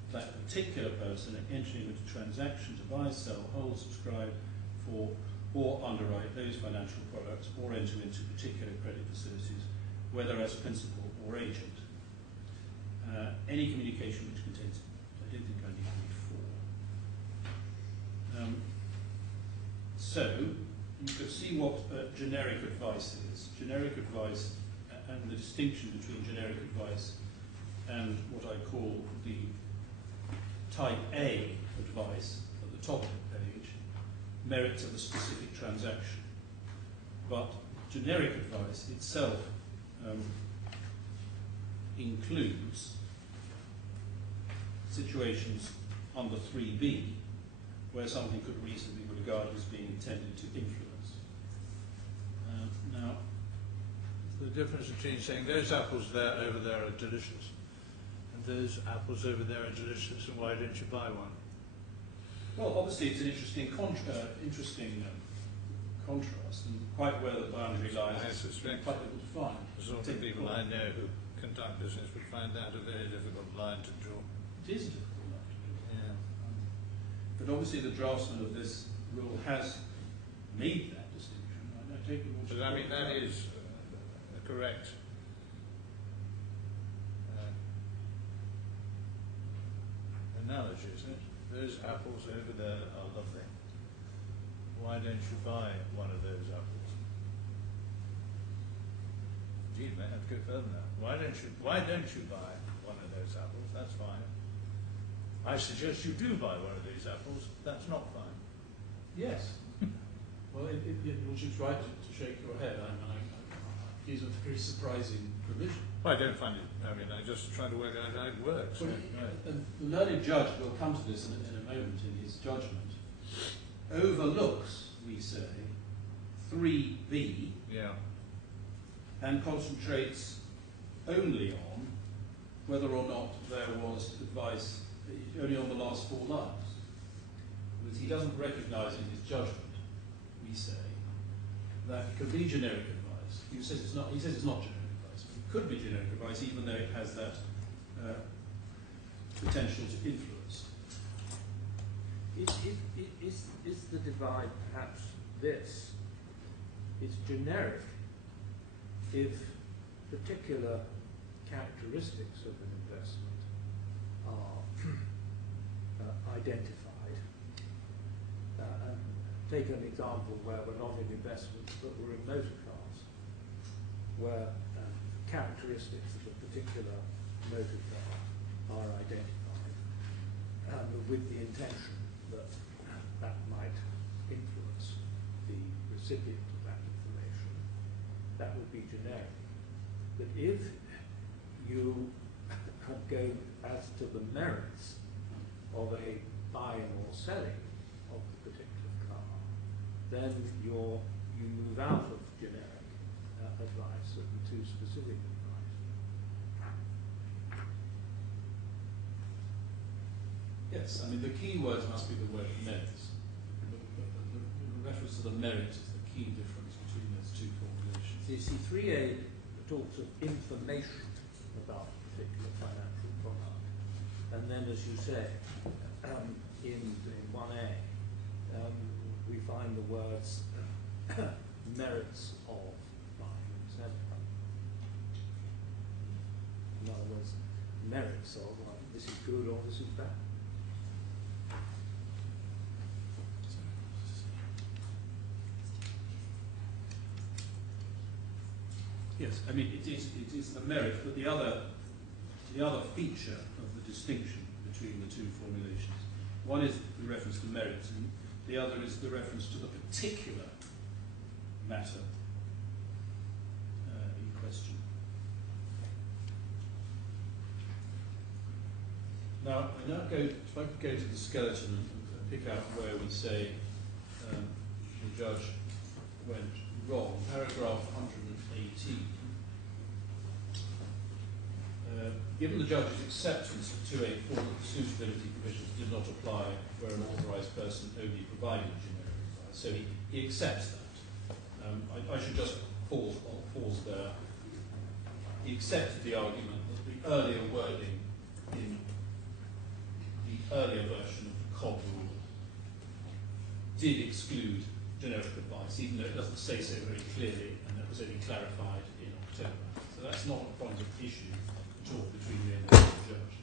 of that particular person entering into a transaction to buy, sell, hold, subscribe for, or underwrite those financial products, or enter into particular credit facilities, whether as principal or agent. Any communication which contains, I don't think I need to read 4. So, you could see what generic advice is. Generic advice, and the distinction between generic advice and what I call the type A advice at the top of the page, merits of a specific transaction. But generic advice itself includes situations under 3B where something could reasonably be regarded as being intended to influence. Now, the difference between saying those apples there over there are delicious and those apples over there are delicious, and why don't you buy one? well, obviously it's an interesting contrast, and quite where the boundary lies I is suspect quite difficult to find. the sort of people I know who conduct business would find that a very difficult line to draw. It is a difficult line to draw. Yeah. But obviously the draftsman of this rule has made that distinction. I take it all. But I mean, that is a correct analogy, isn't it? Those apples over there are lovely. Why don't you buy one of those apples? Gee, you may have to go further now. Why don't you buy one of those apples? That's fine. I suggest you do buy one of these apples. That's not fine. Yes. Well, which is right to shake your head. These are very surprising provisions. Well, I don't find it. I mean, I'm just trying to work out how it works. Well, and the learned judge, will come to this in a moment in his judgment, overlooks, we say, 3B, Yeah. and concentrates only on whether or not there was advice, only on the last 4 lines. Because he doesn't recognise in his judgment, we say, that it could be generic advice. He says it's not generic advice, but it could be generic advice even though it has that potential to influence. Is the divide perhaps this? It's generic if particular characteristics of an investment are identified. And take an example where we're not in investments but we're in motor cars, where characteristics of a particular motor car are identified with the intention that that might influence the recipient of that information. That would be generic. But if you go as to the merits of a buying or selling of the particular car, then you move out of generic advice and to specific advice. Yes, I mean the key words must be the word merits. The reference to the merits is the key difference between those two formulations. So you see, 3A talks of information about a particular financial product. And then, as you say, in 1A, we find the words merits of buying and selling. In other words, merits of, well, this is good or this is bad. Yes, I mean it is the merit, but the other feature of the distinction between the two formulations, one is the reference to merits, and the other is the reference to the particular matter in question. Now, if I could go to the skeleton and pick out where we say the judge went wrong, paragraph 118. Given the judge's acceptance of 284 that the suitability provisions did not apply where an authorised person only provided generic advice, so he accepts that. I should just pause there. He accepted the argument that the earlier wording in the earlier version of the COB rule did exclude generic advice, even though it doesn't say so very clearly, and that was only clarified in October. So that's not a point of issue at all between me and the judge.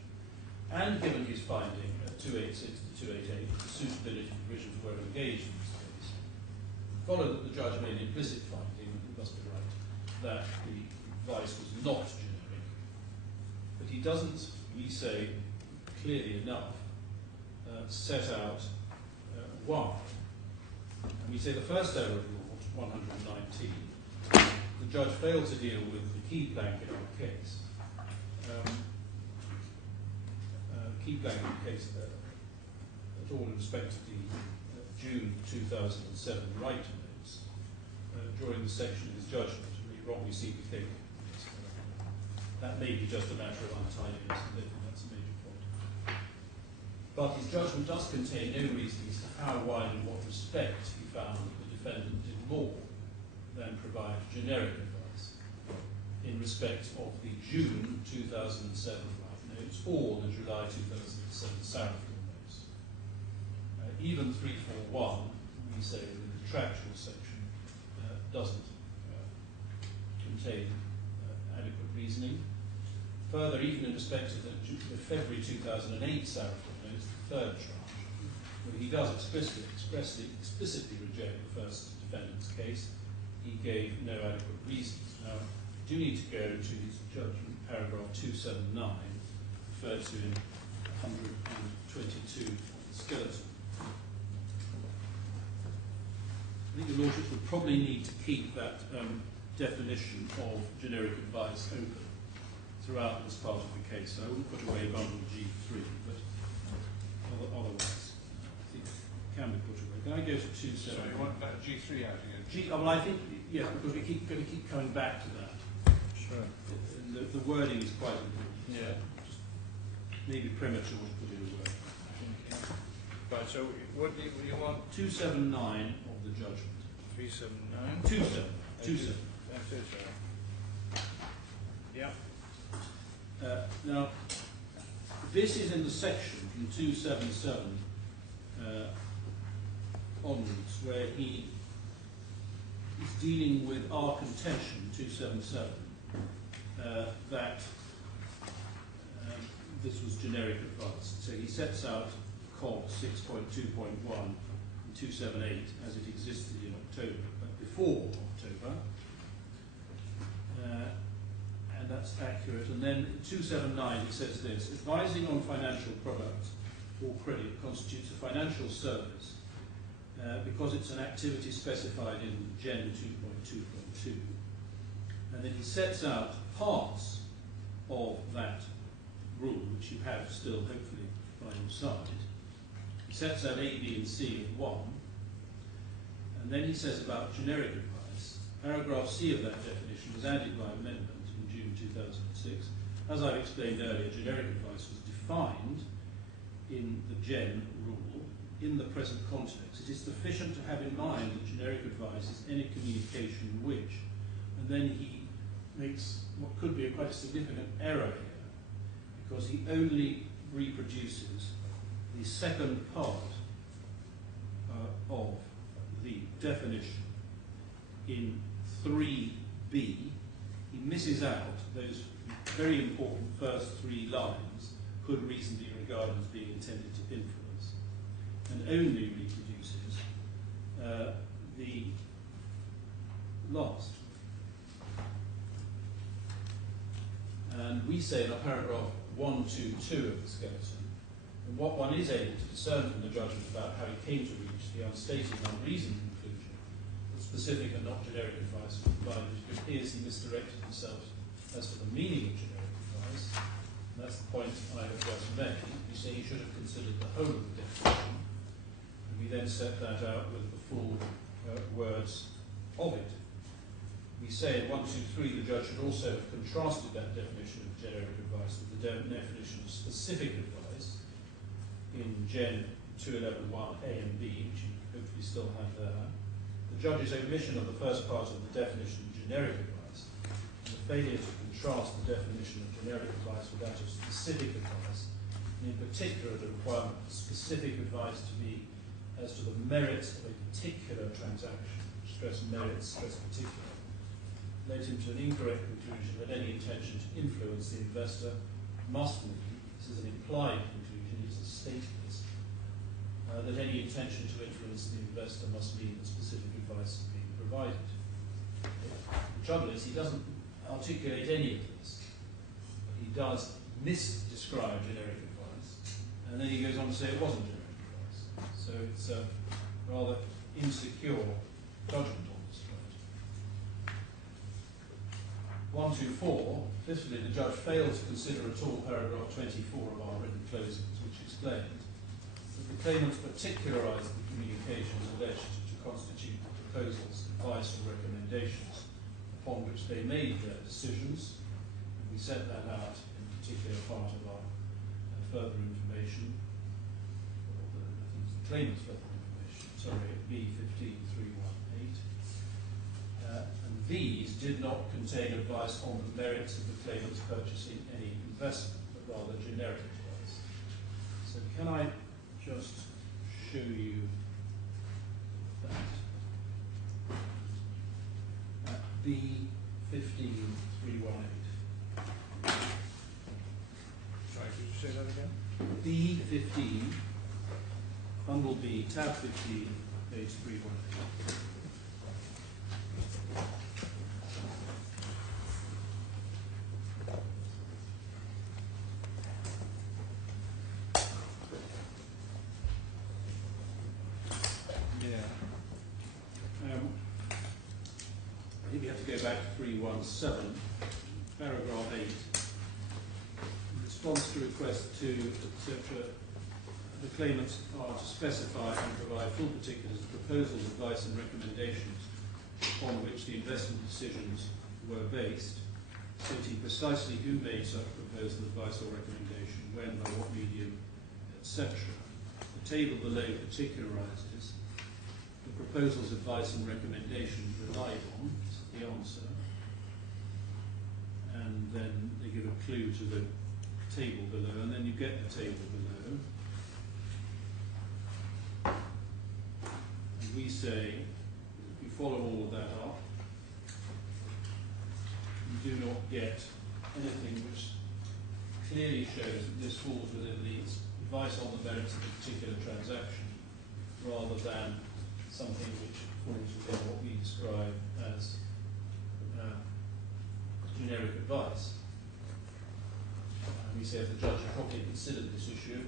And given his finding at 286 to 288 that the suitability provisions were engaged in this case, followed that the judge made an implicit finding, and it must be right, that the advice was not generic. But he doesn't, we say, clearly enough, set out why. And we say the first error of law, 119, the judge failed to deal with the key plank in our case. Key plank in the case at all in respect to the June 2007 right notes during the section of his judgment, and we wrongly seem to think that may be just a matter of untidiness, and therefore that's a major point. But his judgment does contain no reason as to how, why, and in what respect he found that the defendant did more than provide generic advice in respect of the June 2007 right notes or the July 2007 Sarasin-Alpen notes. Even 341, we say the contractual section doesn't contain adequate reasoning. Further, even in respect of the February 2008 Sarasin notes, the third tranche, where he does explicitly reject the first defendant's case, he gave no adequate reasons. Now, we do need to go to his judgment, paragraph 279, referred to in 122 of the skeleton. I think your Lordship would probably need to keep that definition of generic advice open throughout this part of the case. So I wouldn't put away bundle G3, but otherwise I think it can be put away. Can I go to 279? So you want that G3 out again? Well, I think, yes, because we're going to keep coming back to that. Sure. And the wording is quite important. Yeah. Just maybe premature to put in a word. Right, so what do you want? 279 of the judgment. 379? 27. Yeah. Now, this is in the section from 277 onwards, where he is dealing with our contention, 277, that this was generic advice. So he sets out COB 6.2.1 and 278 as it existed in October, but before October. And that's accurate. And then in 279 he says this: advising on financial products or credit constitutes a financial service because it's an activity specified in Gen 2.2.2. And then he sets out parts of that rule, which you have still hopefully by your side. He sets out A, B, and C in one. And then he says about generic advice, paragraph C of that definition was added by amendment in June 2006. As I've explained earlier, generic advice was defined in the Gen rule in the present context. It is sufficient to have in mind that generic advice is any communication which, and then he makes what could be quite a significant error here, because he only reproduces the second part of the definition in 3b. He misses out those very important first 3 lines, could reasonably be regarded as being intended to influence, and only reproduces the last. And we say in our paragraph 122 of the skeleton, and what one is able to discern from the judgment about how he came to reach the unstated and unreasoned conclusion that specific and not generic advice was provided, it appears he misdirected himself as to the meaning of generic advice. And that's the point I have just made. We say he should have considered the whole of the definition, and we then set that out with the full words of it. We say in 123 the judge should also have contrasted that definition of generic advice with the definition of specific advice in Gen 211(1)(a) and b, which you hopefully still have there. The judge's omission of the first part of the definition of generic advice, and the failure to contrast the definition of generic advice with that of specific advice, and in particular the requirement for specific advice to be as to the merits of a particular transaction, stress merits, stress particular, led him to an incorrect conclusion that any intention to influence the investor must mean, this is an implied conclusion, it is a statement, that any intention to influence the investor must mean that specific advice is being provided. The trouble is he doesn't articulate any of this, but he does misdescribe generic advice, and then he goes on to say it wasn't generic advice. So it's a rather insecure judgment on this point. 124, fifthly, the judge failed to consider at all paragraph 24 of our written closings, which explained that the claimants particularised the communications alleged to constitute the proposals, advice or recommendations upon which they made their decisions. And we set that out in a particular part of our further information, or I think it's the claimant's further information, sorry, B15318. And these did not contain advice on the merits of the claimants purchasing any investment, but rather generic advice. So can I just show you that? B15318. Sorry, could you say that again? B15, bundle B, tab 15, page 318. I think you have to go back to 317, paragraph 8. In response to request 2, etc., the claimants are to specify and provide full particulars of proposals, advice and recommendations upon which the investment decisions were based, stating precisely who made such proposal, advice or recommendation, when, by what medium, etc. The table below particularises the proposals, advice and recommendations relied on, the answer, and then they give a clue to the table below, and then you get the table below. And we say, if you follow all of that up, you do not get anything which clearly shows that this falls within the advice on the merits of a particular transaction, rather than something which falls within what we describe as generic advice. And we say if the judge had properly considered this issue,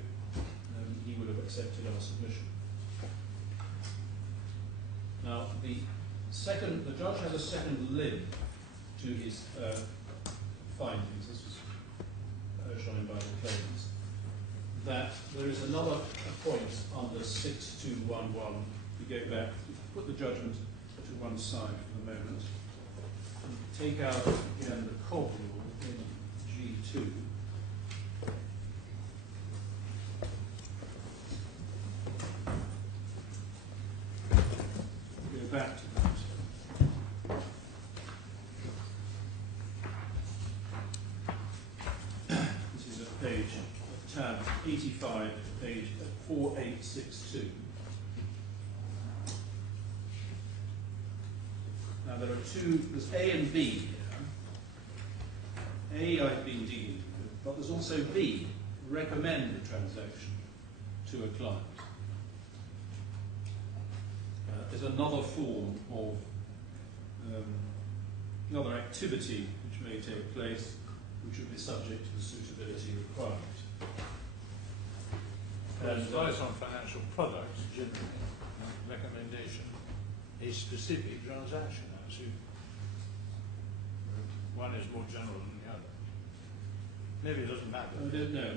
he would have accepted our submission. Now, the judge has a second limb to his findings. This was shown by the claimants. That there is another point under 6211. We go back, put the judgment to one side for the moment, and take out again the COB rule in G2. tab 85, page 4862. Now there are there's A and B here. A I've been dealing with, but there's also B, recommend the transaction to a client. There's another form of another activity which may take place, which would be subject to the suitability requirement. Advice on financial products, generally, recommendation, a specific transaction. One is more general than the other. Maybe it doesn't matter. I don't know.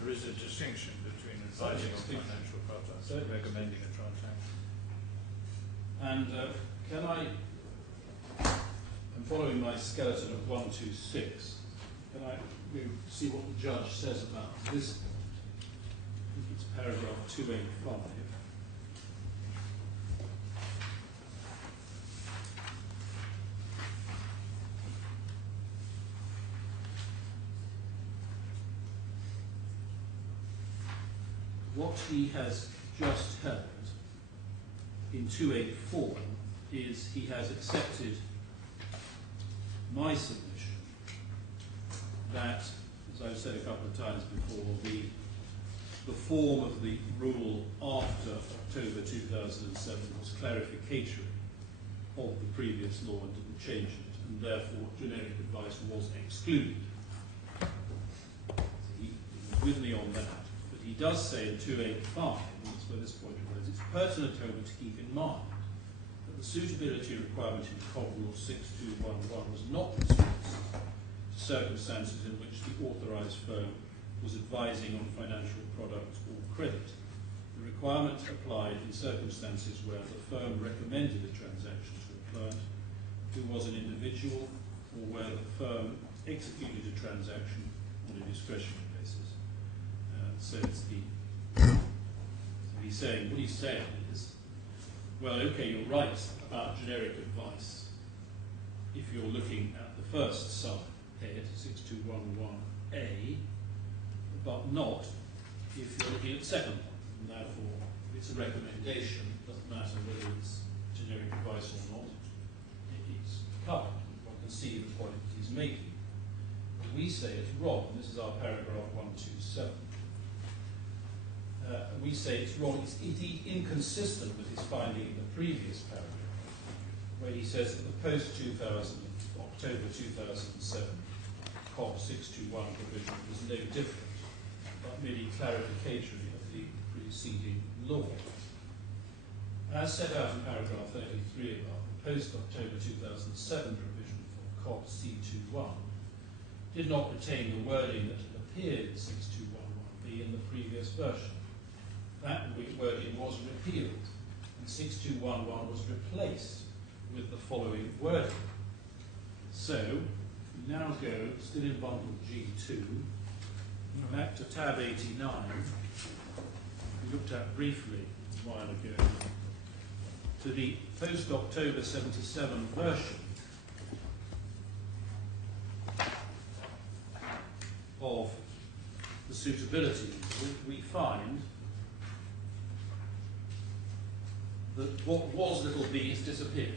There is a distinction between advising on financial products and recommending a transaction. And I'm following my skeleton of 126. Can I see what the judge says about this? I think it's paragraph 285. What he has just held in 284 is he has accepted my submission that, as I've said a couple of times before, the form of the rule after October 2007 was clarificatory of the previous law and didn't change it, and therefore generic advice was excluded. So he was with me on that. He does say in 285, and that's where this point arose, it's pertinent, however, to keep in mind that the suitability requirement in COB Rule 6211 was not restricted to circumstances in which the authorised firm was advising on financial product or credit. The requirement applied in circumstances where the firm recommended a transaction to a client who was an individual, or where the firm executed a transaction on a discretionary basis. So he's saying, what he's saying is, well, okay, you're right about generic advice if you're looking at the first subhead, 6211A, but not if you're looking at the second one. And therefore, if it's a recommendation, it doesn't matter whether it's generic advice or not, it's covered. One can see the point that he's making. But we say it's wrong. This is our paragraph 127. We say it's wrong, it's inconsistent with his finding in the previous paragraph, where he says that the October 2007 COB 621 provision was no different, but merely clarificatory of the preceding law. As set out in paragraph 33 above, the post-October 2007 provision for COB C21 did not retain the wording that had appeared in 6211B in the previous version. That wording was repealed, and 6211 was replaced with the following wording. So, we now go, still in bundle G2, back to tab 89, we looked at briefly a while ago, to the post-October 77 version of the suitability rule. We find that what was little b has disappeared.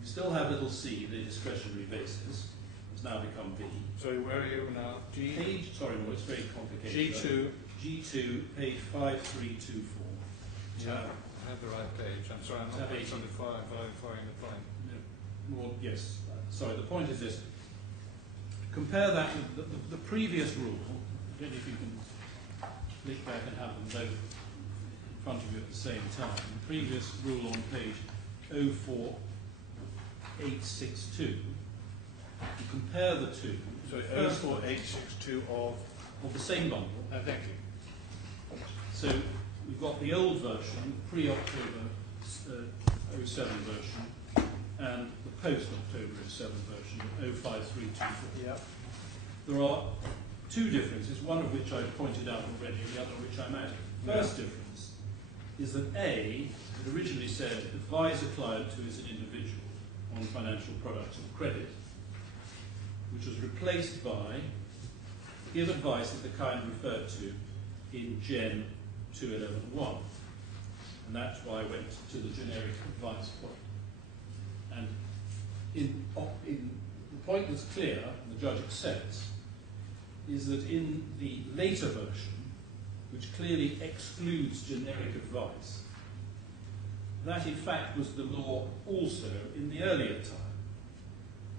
We still have little c, the discretionary basis, has now become b. So where are you now? Page, sorry, no, it's very complicated. G2. G2, page 5324. Yeah, I have the right page. I'm sorry, I'm not based on the following the point. No, well, yes. Sorry, the point is this. Compare that with the previous rule. I don't know if you can flick back and have them both in front of you at the same time. The previous rule on page 04862. You compare the two. So 04862 of the same bundle. Thank you. So we've got the old version, pre-October 07 version, and the post-October 07 version, 05324. Yep. There are two differences, one of which I've pointed out already, and the other of which I'm adding. The first difference is that A, it originally said, advise a client who is an individual on financial products or credit, which was replaced by give advice of the kind referred to in Gen 211.1. And that's why I went to the generic advice point. And the point that's clear, and the judge accepts, is that in the later version, which clearly excludes generic advice, that in fact was the law also in the earlier time,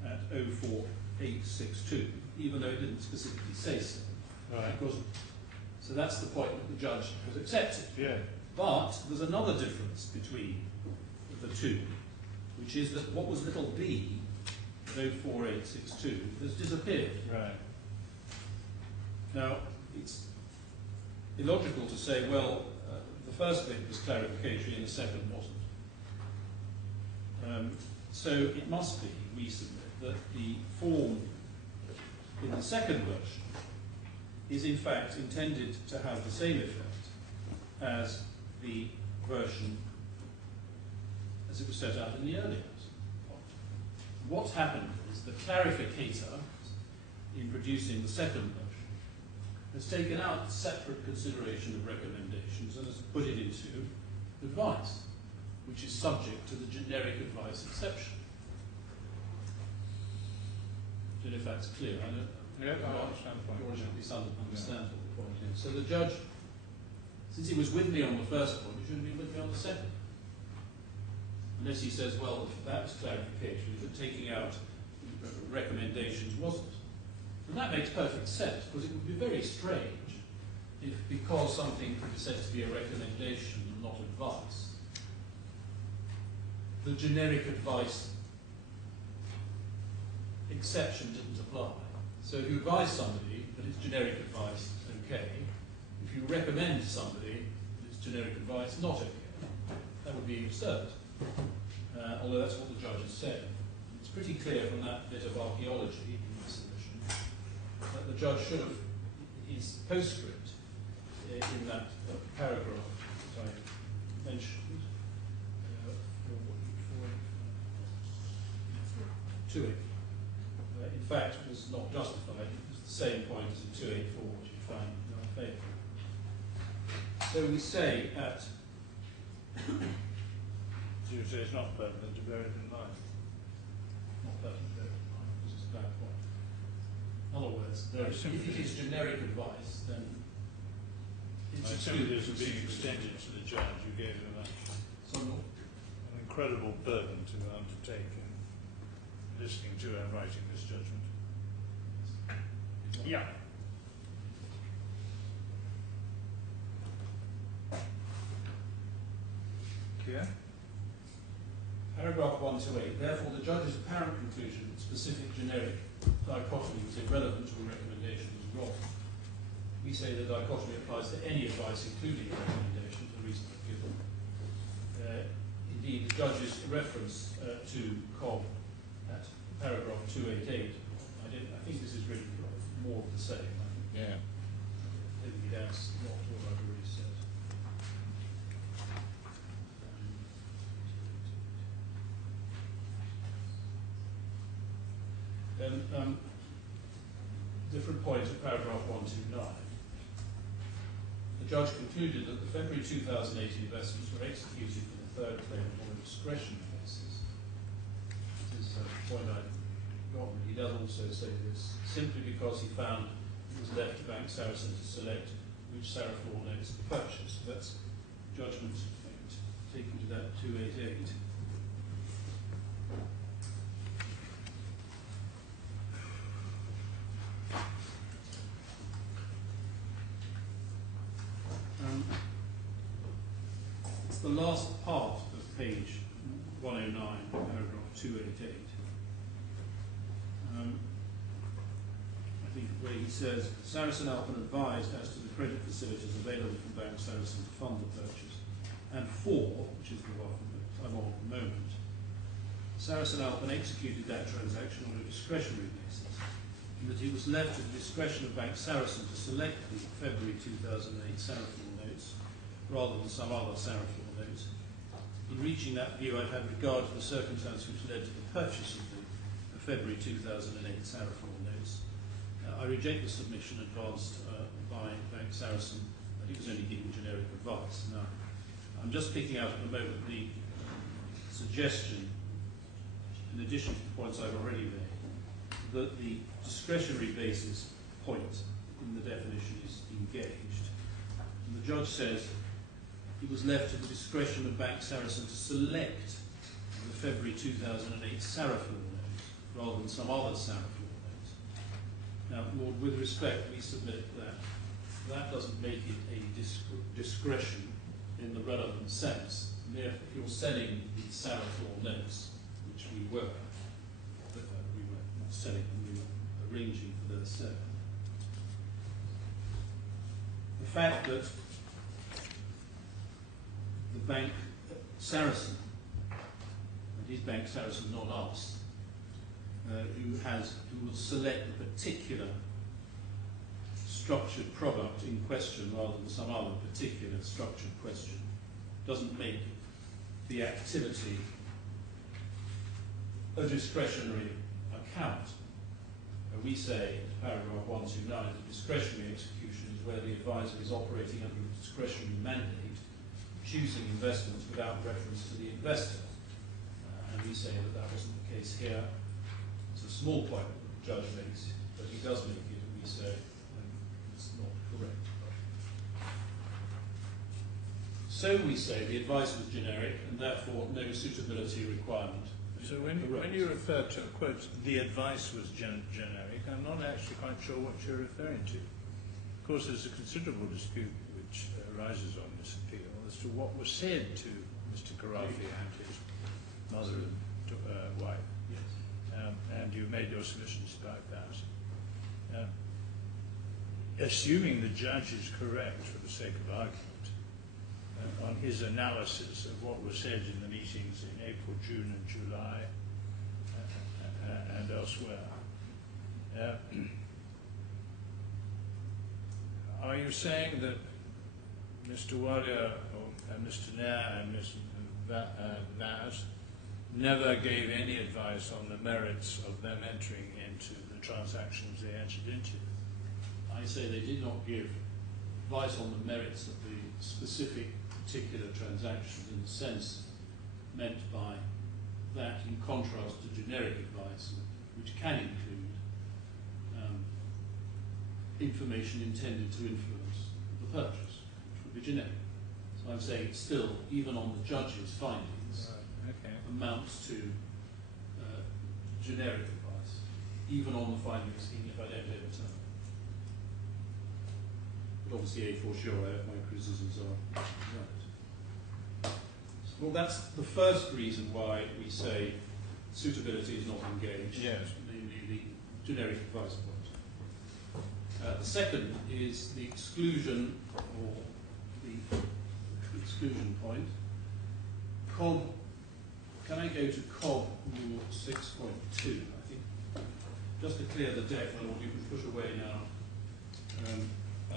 at 04862, even though it didn't specifically say so. Right. So that's the point that the judge has accepted. Yeah. But there's another difference between the two, which is that what was little b, 04862, has disappeared. Right. Now, it's illogical to say, well, the first bit was clarificatory and the second wasn't. So it must be, we submit, that the form in the second version is in fact intended to have the same effect as the version as it was set out in the earlier version. What's happened is the clarificator, in producing the second version, has taken out separate consideration of recommendations and has put it into advice, which is subject to the generic advice exception. So if that's clear, I don't understand the point. Or should be understand what the point is. So the judge, since he was with me on the first point, he shouldn't be with me on the second. Unless he says, well, that was clarification, but taking out recommendations wasn't. And that makes perfect sense, because it would be very strange if, because something could be said to be a recommendation and not advice, the generic advice exception didn't apply. So if you advise somebody that it's generic advice, okay. If you recommend to somebody that it's generic advice, not okay. That would be absurd. Although that's what the judge has said. It's pretty clear from that bit of archaeology in my submission that the judge should have, his postscript in that paragraph that I mentioned, 284, in fact was not justified. It was the same point as in 284, which you find in our favour. So we say at... So you say it's not pertinent to bear it in mind? Not pertinent to bear it in mind, because it's a bad point. In other words, if it is generic advice, then it's I simply as being extended to the judge who gave him an incredible burden to undertake in listening to and writing this judgment. Yeah. Clear? Paragraph 128. Therefore, the judge's apparent conclusion that specific generic dichotomy was irrelevant to a recommendation was wrong. We say the dichotomy applies to any advice, including a recommendation, for the reason I've given. Indeed, the judge's reference to Cobb at paragraph 288, I think this is really more of the same. Yeah. I think it adds not to what I've already said. Then, different point of paragraph 129. The judge concluded that the February 2018 investments were executed for the third claim on a discretion basis. This is a point I've forgotten. He does also say this simply because he found it was left to Bank Saracen to select which Saraflaw notes to purchase. So that's judgment taken to that 288. It's the last part of page 109, paragraph 288. I think where he says, Sarasin-Alpen advised as to the credit facilities available from Bank Saracen to fund the purchase, and which is the one that I'm on at the moment, Sarasin-Alpen executed that transaction on a discretionary basis, and that it was left to the discretion of Bank Saracen to select the February 2008 Saraflaw notes rather than some other Saraflaw notes. In reaching that view, I've had regard to the circumstance which led to the purchase of the February 2008 Saraflaw notes, I reject the submission advanced by Bank Saracen that he was only giving generic advice. Now, I'm just picking out at the moment the suggestion, in addition to the points I've already made, that the discretionary basis point in the definition is engaged. And the judge says it was left to the discretion of Bank Saracen to select the February 2008 Saraf law note rather than some other Saraf law note. Now, Lord, with respect, we submit that that doesn't make it a discretion in the relevant sense. And if you're selling the Saraf law notes, which we were not selling them, we were arranging for their sale. The fact that the Bank Saracen, and his Bank Saracen, not us, who will select the particular structured product in question rather than some other particular structured question, doesn't make the activity a discretionary account. We say, paragraph 129, the discretionary execution is where the advisor is operating under a discretionary mandate, choosing investments without reference to the investor. And we say that that wasn't the case here. It's a small point that the judge makes, but he does make it, and we say it's not correct. So we say the advice was generic, and therefore no suitability requirement. So when you refer to, quote, the advice was generic, I'm not actually quite sure what you're referring to. Of course, there's a considerable dispute which arises on this appeal as to what was said to Mr. Khorafi and his mother and wife. Yes. And you made your submissions about that. Assuming the judge is correct for the sake of argument, on his analysis of what was said in the meetings in April, June and July and elsewhere. Are you saying that Mr. Walia and Mr. Nair and Mr. Vaz never gave any advice on the merits of them entering into the transactions they entered into? I say they did not give advice on the merits of the specific particular transactions in the sense meant by that, in contrast to generic advice, which can include information intended to influence the purchase, which would be generic. So I'm saying it still, even on the judge's findings, amounts to generic advice, even on the findings, even if I don't overturn it. But obviously, for sure, my criticisms are right. Well, that's the first reason why we say suitability is not engaged, yes, namely the generic advice point. The second is the exclusion, or the exclusion point. Can I go to COB Rule 6.2? I think, just to clear the deck, my Lord, you can push away now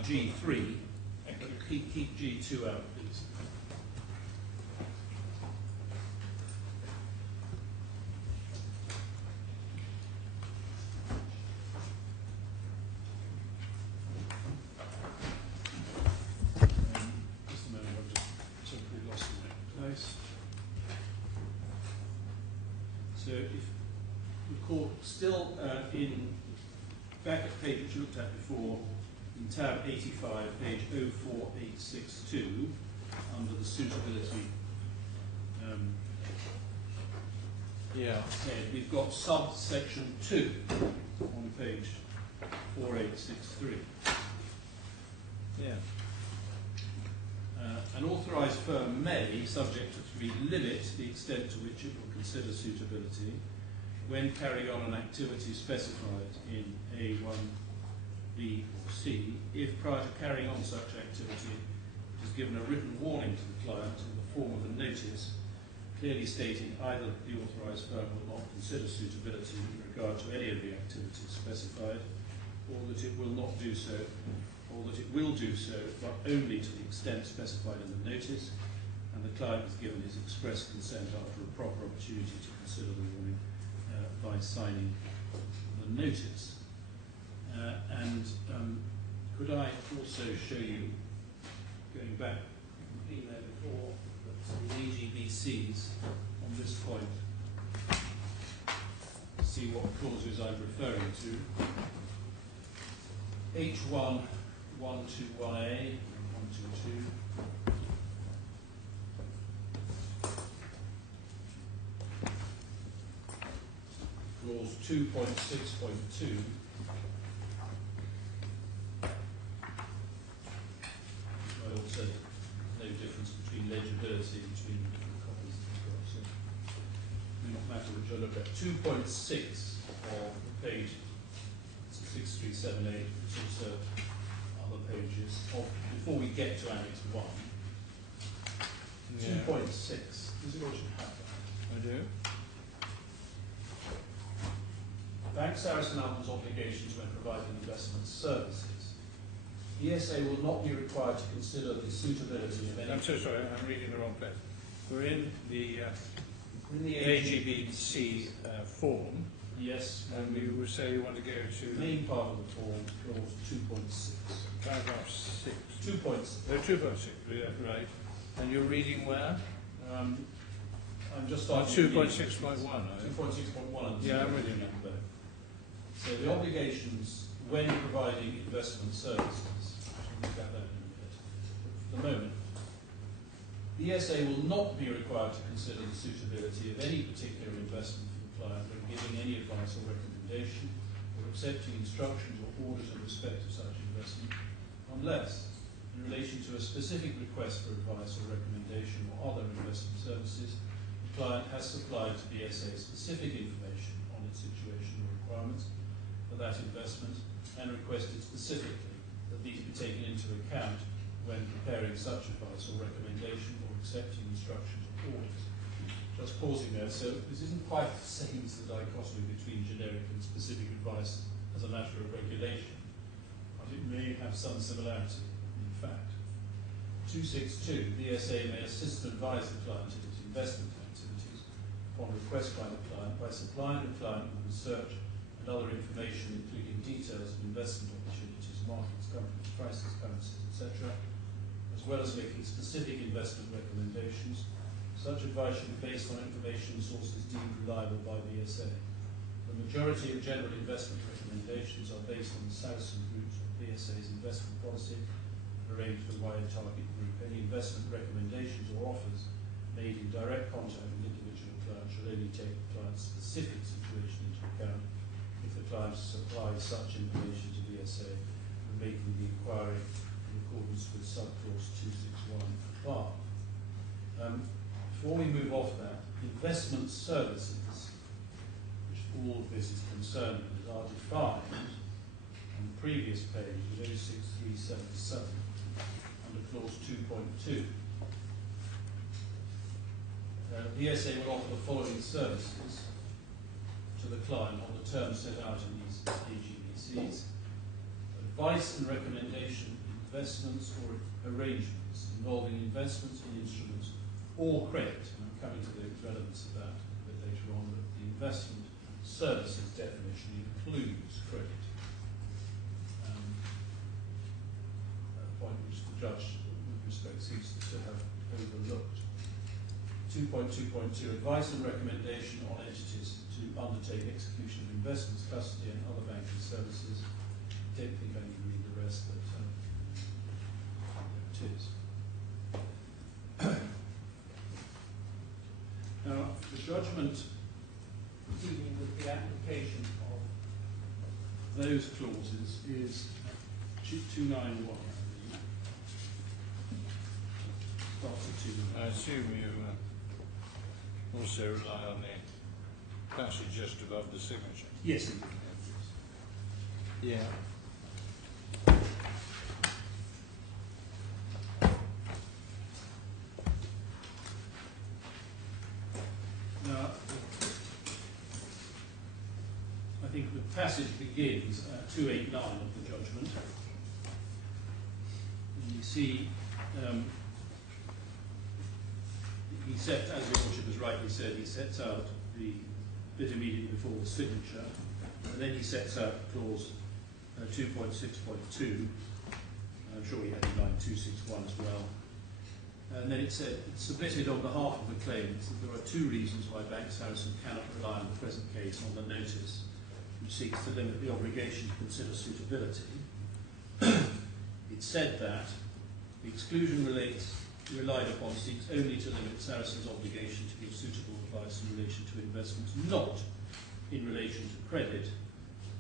G3, keep G2 out, please. Just a moment, I've just totally lost my place. So if the court still back at page which you looked at before, in tab 85, page 04862, under the suitability head, we've got subsection 2 on page 4863. Yeah. An authorised firm may, subject to 3, limit the extent to which it will consider suitability when carrying on an activity specified in A1, B, or C, if prior to carrying on such activity it is given a written warning to the client in the form of a notice clearly stating either that the authorised firm will not consider suitability in regard to any of the activities specified, or that it will not do so, or that it will do so, but only to the extent specified in the notice, and the client is given his express consent after a proper opportunity to consider the warning by signing the notice. Could I also show you, going back, being there before, that the AGBCs on this point, see what clauses I'm referring to. H1, 121A, and 122. Clause 2.6.2. I also no difference between legibility between the different copies that you've got, so it may not matter which I look at. 2.6 of the page 6378, which also other pages of before we get to Annex 1. Yeah. 2.6. Does it should have that? I do. Bank Sarasin-Alpen's obligations when providing investment services. The ESA will not be required to consider the suitability of any... I'm so sorry, I'm reading the wrong place. We're in the in the AGBC form, Yes, and we would say you want to go to the main part of the form, clause 2.6. paragraph 6. 2.6. Oh, 2.6, yeah, right. And you're reading where? I'm just On starting... 2.6.1, 2.6.1. Yeah, I'm reading it. So the obligations when providing investment services, we'll look at that in a minute. For the moment, the ESA will not be required to consider the suitability of any particular investment for the client when giving any advice or recommendation or accepting instructions or orders in respect of such investment, unless, in relation to a specific request for advice or recommendation or other investment services, the client has supplied to the ESA specific information on its situation or requirements for that investment and requested specifically that these be taken into account when preparing such advice or recommendation or accepting instructions or orders. Just pausing there, so this isn't quite the same as the dichotomy between generic and specific advice as a matter of regulation, but it may have some similarity in fact. 262, the ESA may assist and advise the client in its investment activities upon request by the client by supplying the client with research and other information including details of investment opportunities, markets, companies, prices, currencies, etc., as well as making specific investment recommendations. Such advice should be based on information sources deemed reliable by the ESA. The majority of general investment recommendations are based on the Sarasin route of the ESA's investment policy arranged for the wider target group. Any investment recommendations or offers made in direct contact with individual clients should only take the client's specific situation into account if the client supplies such information to the ESA when making the inquiry in accordance with subclause 261 above. Before we move off that, investment services, which all of this is concerned with, are defined on the previous page with 06377 under clause 2.2. The ESA will offer the following services to the client on the terms set out in these AGBCs: advice and recommendation, investments or arrangements involving investments in instruments or credit. And I'm coming to the relevance of that a bit later on, but the investment services definition includes credit. A point which the judge, with respect, seems to have overlooked. 2.2.2, advice and recommendation on entities to undertake execution of investments, custody and other banking services. I don't think I need to read the rest, but it is. Now, the judgment dealing with the application of those clauses is 291. Starts at 291. I assume you also rely on the passage just above the signature. Yes, indeed. Yeah. Now, I think the passage begins at 289 of the judgment. And you see, he sets, as the Lordship has rightly said, he sets out the bit immediately before the signature, and then he sets out clause 2.6.2, I'm sure he had in line 261 as well. And then it said, it submitted on behalf of the claimants that there are two reasons why Bank Saracen cannot rely on the present case on the notice, which seeks to limit the obligation to consider suitability. It said that the exclusion relied upon seeks only to limit Saracen's obligation to give suitable advice in relation to investments, not in relation to credit.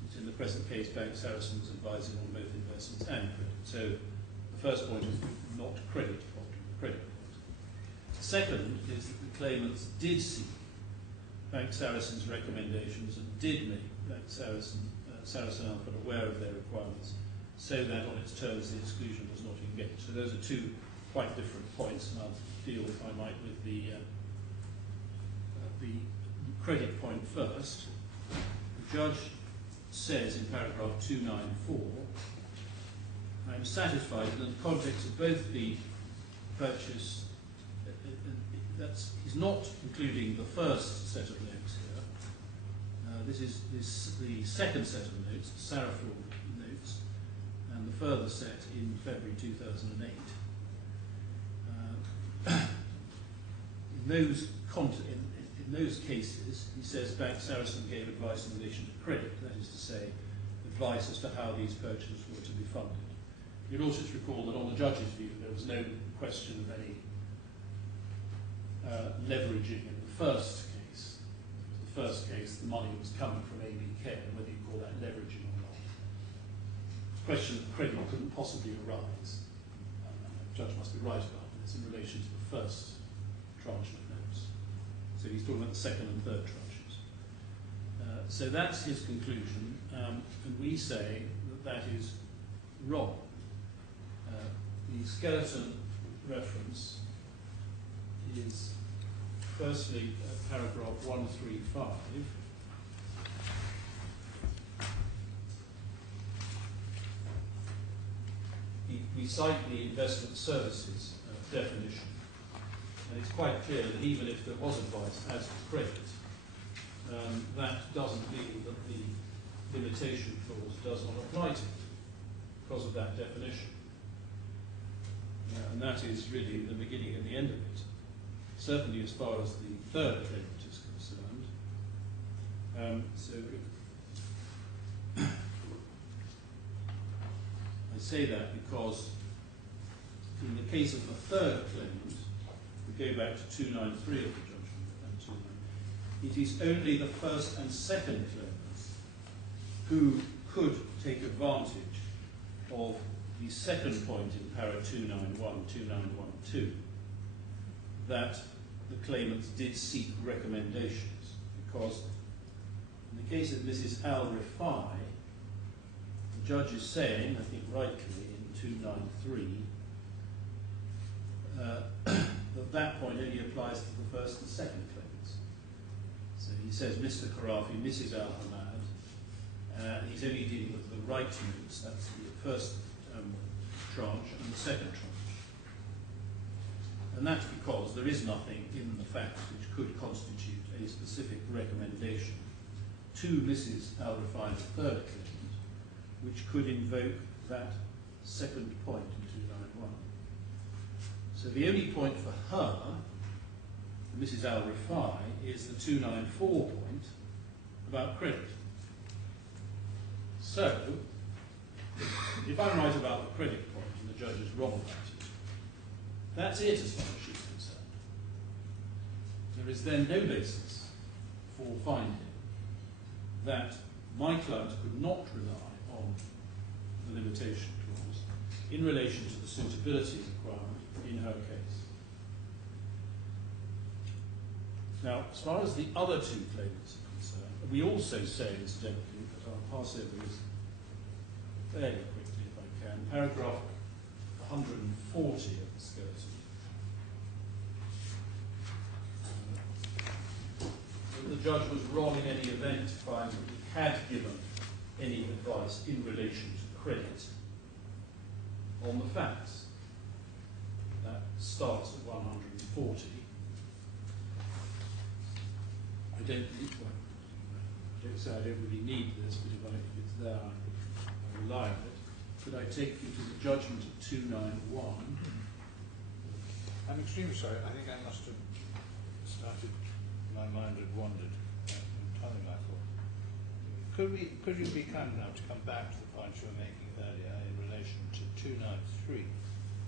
It's in the present case, Bank Saracen is advising on both investments and credit. So the first point is not credit point. The second is that the claimants did seek Bank Saracen's recommendations and did make Bank Sarasin-Alpen aware of their requirements, so that on its terms the exclusion was not engaged. So those are two quite different points, and I'll deal, if I might, with the credit point first. The judge says in paragraph 294, I am satisfied that in the context of both the purchase, he's not including the first set of notes here. This is the second set of notes, the Saraful notes, and the further set in February 2008. In those cases, he says Bank Saracen gave advice in relation to credit, that is to say, advice as to how these purchases were to be funded. You'll also recall that on the judge's view, there was no question of any leveraging in the first case. The first case, the money was coming from ABK, and whether you call that leveraging or not. The question of credit couldn't possibly arise. The judge must be right about this in relation to the first tranche of notes. So he's talking about the second and third tranches. So that's his conclusion, and we say that that is wrong. The skeleton reference is firstly paragraph 135. We cite the investment services definition, and it's quite clear that even if there was advice as to credit, that doesn't mean that the limitation clause does not apply to it because of that definition. And that is really the beginning and the end of it. Certainly as far as the third claimant is concerned. I say that because in the case of the third claimant, we go back to 293 of the judgment, it is only the first and second claimants who could take advantage of the second point in para 291, 2912, that the claimants did seek recommendations, because in the case of Mrs. Rifai, the judge is saying, I think rightly in 293, that point only applies to the first and second claimants. So he says Mr. Khorafi, Mrs. Hamad, he's only dealing with the right notes, that's the first tranche and the second tranche. And that's because there is nothing in the facts which could constitute a specific recommendation to Mrs. Rifai, the third claimant, which could invoke that second point in 291. So the only point for her, Mrs. Rifai, is the 294 point about credit. So, if I'm right about the credit point and the judge is wrong about it, that's it as far as she's concerned. There is then no basis for finding that my client could not rely on the limitation clause in relation to the suitability requirement in her case. Now, as far as the other two claimants are concerned, we also say, incidentally, that I'll pass over this fairly quickly if I can, paragraph 140 of the skeleton. The judge was wrong in any event to find that he had given any advice in relation to credit on the facts. That starts at 140. I don't say I don't really need this, but if it's there, I rely on it. could I take you to the judgment of 291? I'm extremely sorry. I think I must have started, my mind had wandered entirely my thought. Could you be kind enough to come back to the point you were making earlier in relation to 293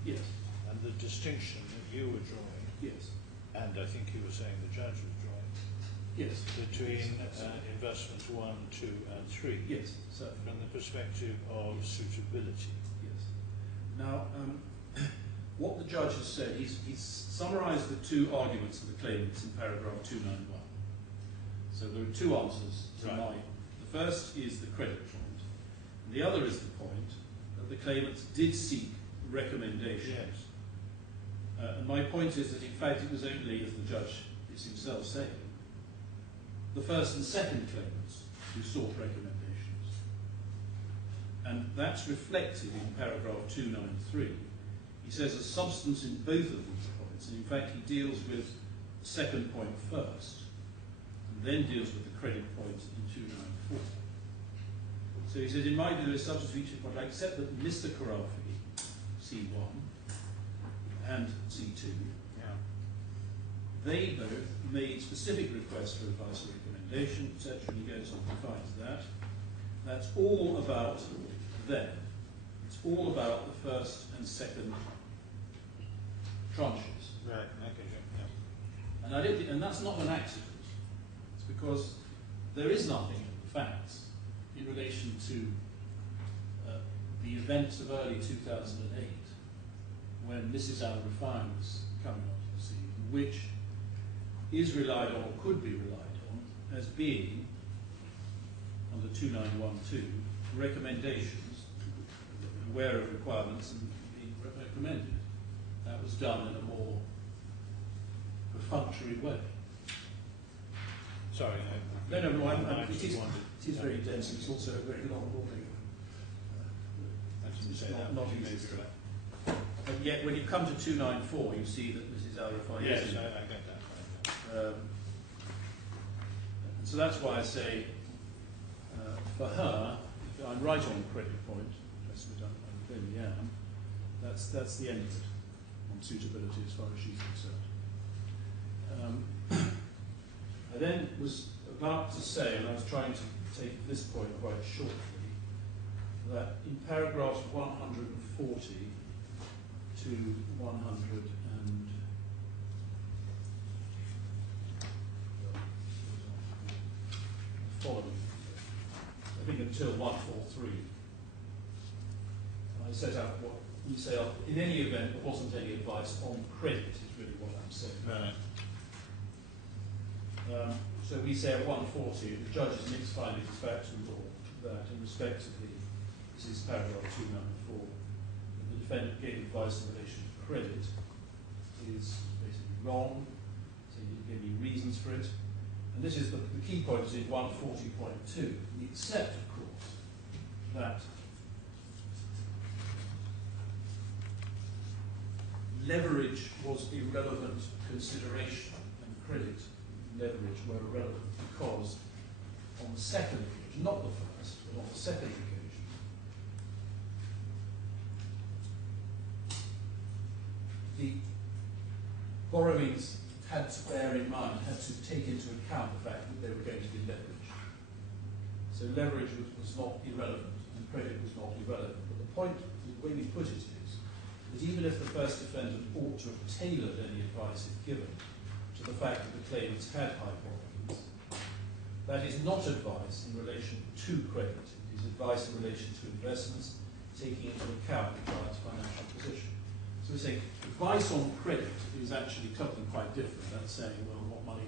Yes. and the distinction that you were drawing, Yes. and I think you were saying the judge was drawing, Yes. between investments 1, 2 and 3 Yes, certainly. from the perspective of suitability. Yes. Now, what the judge has said, he's summarised the two arguments of the claimants in paragraph 291. So there are two answers to Right. my. The first is the credit point. And the other is the point that the claimants did seek recommendations. Yes. And my point is that, in fact, it was only, as the judge is himself saying, the first and second claimants who sought recommendations. And that's reflected in paragraph 293. He says a substance in both of these points, and in fact he deals with the second point first, and then deals with the credit point in 294. So he says, in my view, there is substance for each point, except that Mr. Khorafi, C1, and C2, they both made specific requests for advice or recommendation, etc., and he goes on and defines that. That's all about them. It's all about the first and second tranches. Right, okay, yeah. And I don't think, and that's not an accident. It's because there is nothing in the facts in relation to the events of early 2008, when Mrs. Rifai was coming onto the scene, which is relied on or could be relied on as being, under 2912, recommendations, aware of requirements and being recommended. That was done in a more perfunctory way. Sorry, No, I it is very dense. It's also a very long morning. I didn't say that. Not You may easy. be right. And yet, when you come to 294, you see that Mrs. Rifai Yes, is in. I get that. And so that's why I say, for her, if I'm right on the credit point, as I clearly am, that's the end of it on suitability as far as she's concerned. I then was about to say, and I was trying to take this point quite shortly, that in paragraphs 140 to 100 and following, I think until 143, I set out what we say, in any event, there wasn't any advice on credit, is really what I'm saying. Right. So we say at 140, the judge's mixed findings of fact and law, that in respect of this is paragraph 294, that the defendant gave advice in relation to credit is basically wrong, so he didn't give any reasons for it. And this is the key point is in 140.2. We accept, of course, that leverage was irrelevant consideration and credit leverage were irrelevant because on the second occasion, not the first, but on the second occasion, the borrowings had to bear in mind, had to take into account the fact that they were going to be leveraged. So leverage was not irrelevant and credit was not irrelevant. But the point, the way we put it is, that even if the first defendant ought to have tailored any advice if given to the fact that the claimants had high borrowings, that is not advice in relation to credit. It is advice in relation to investments, taking into account the client's financial position. So we say advice on credit is actually something quite different. That's saying, well, what money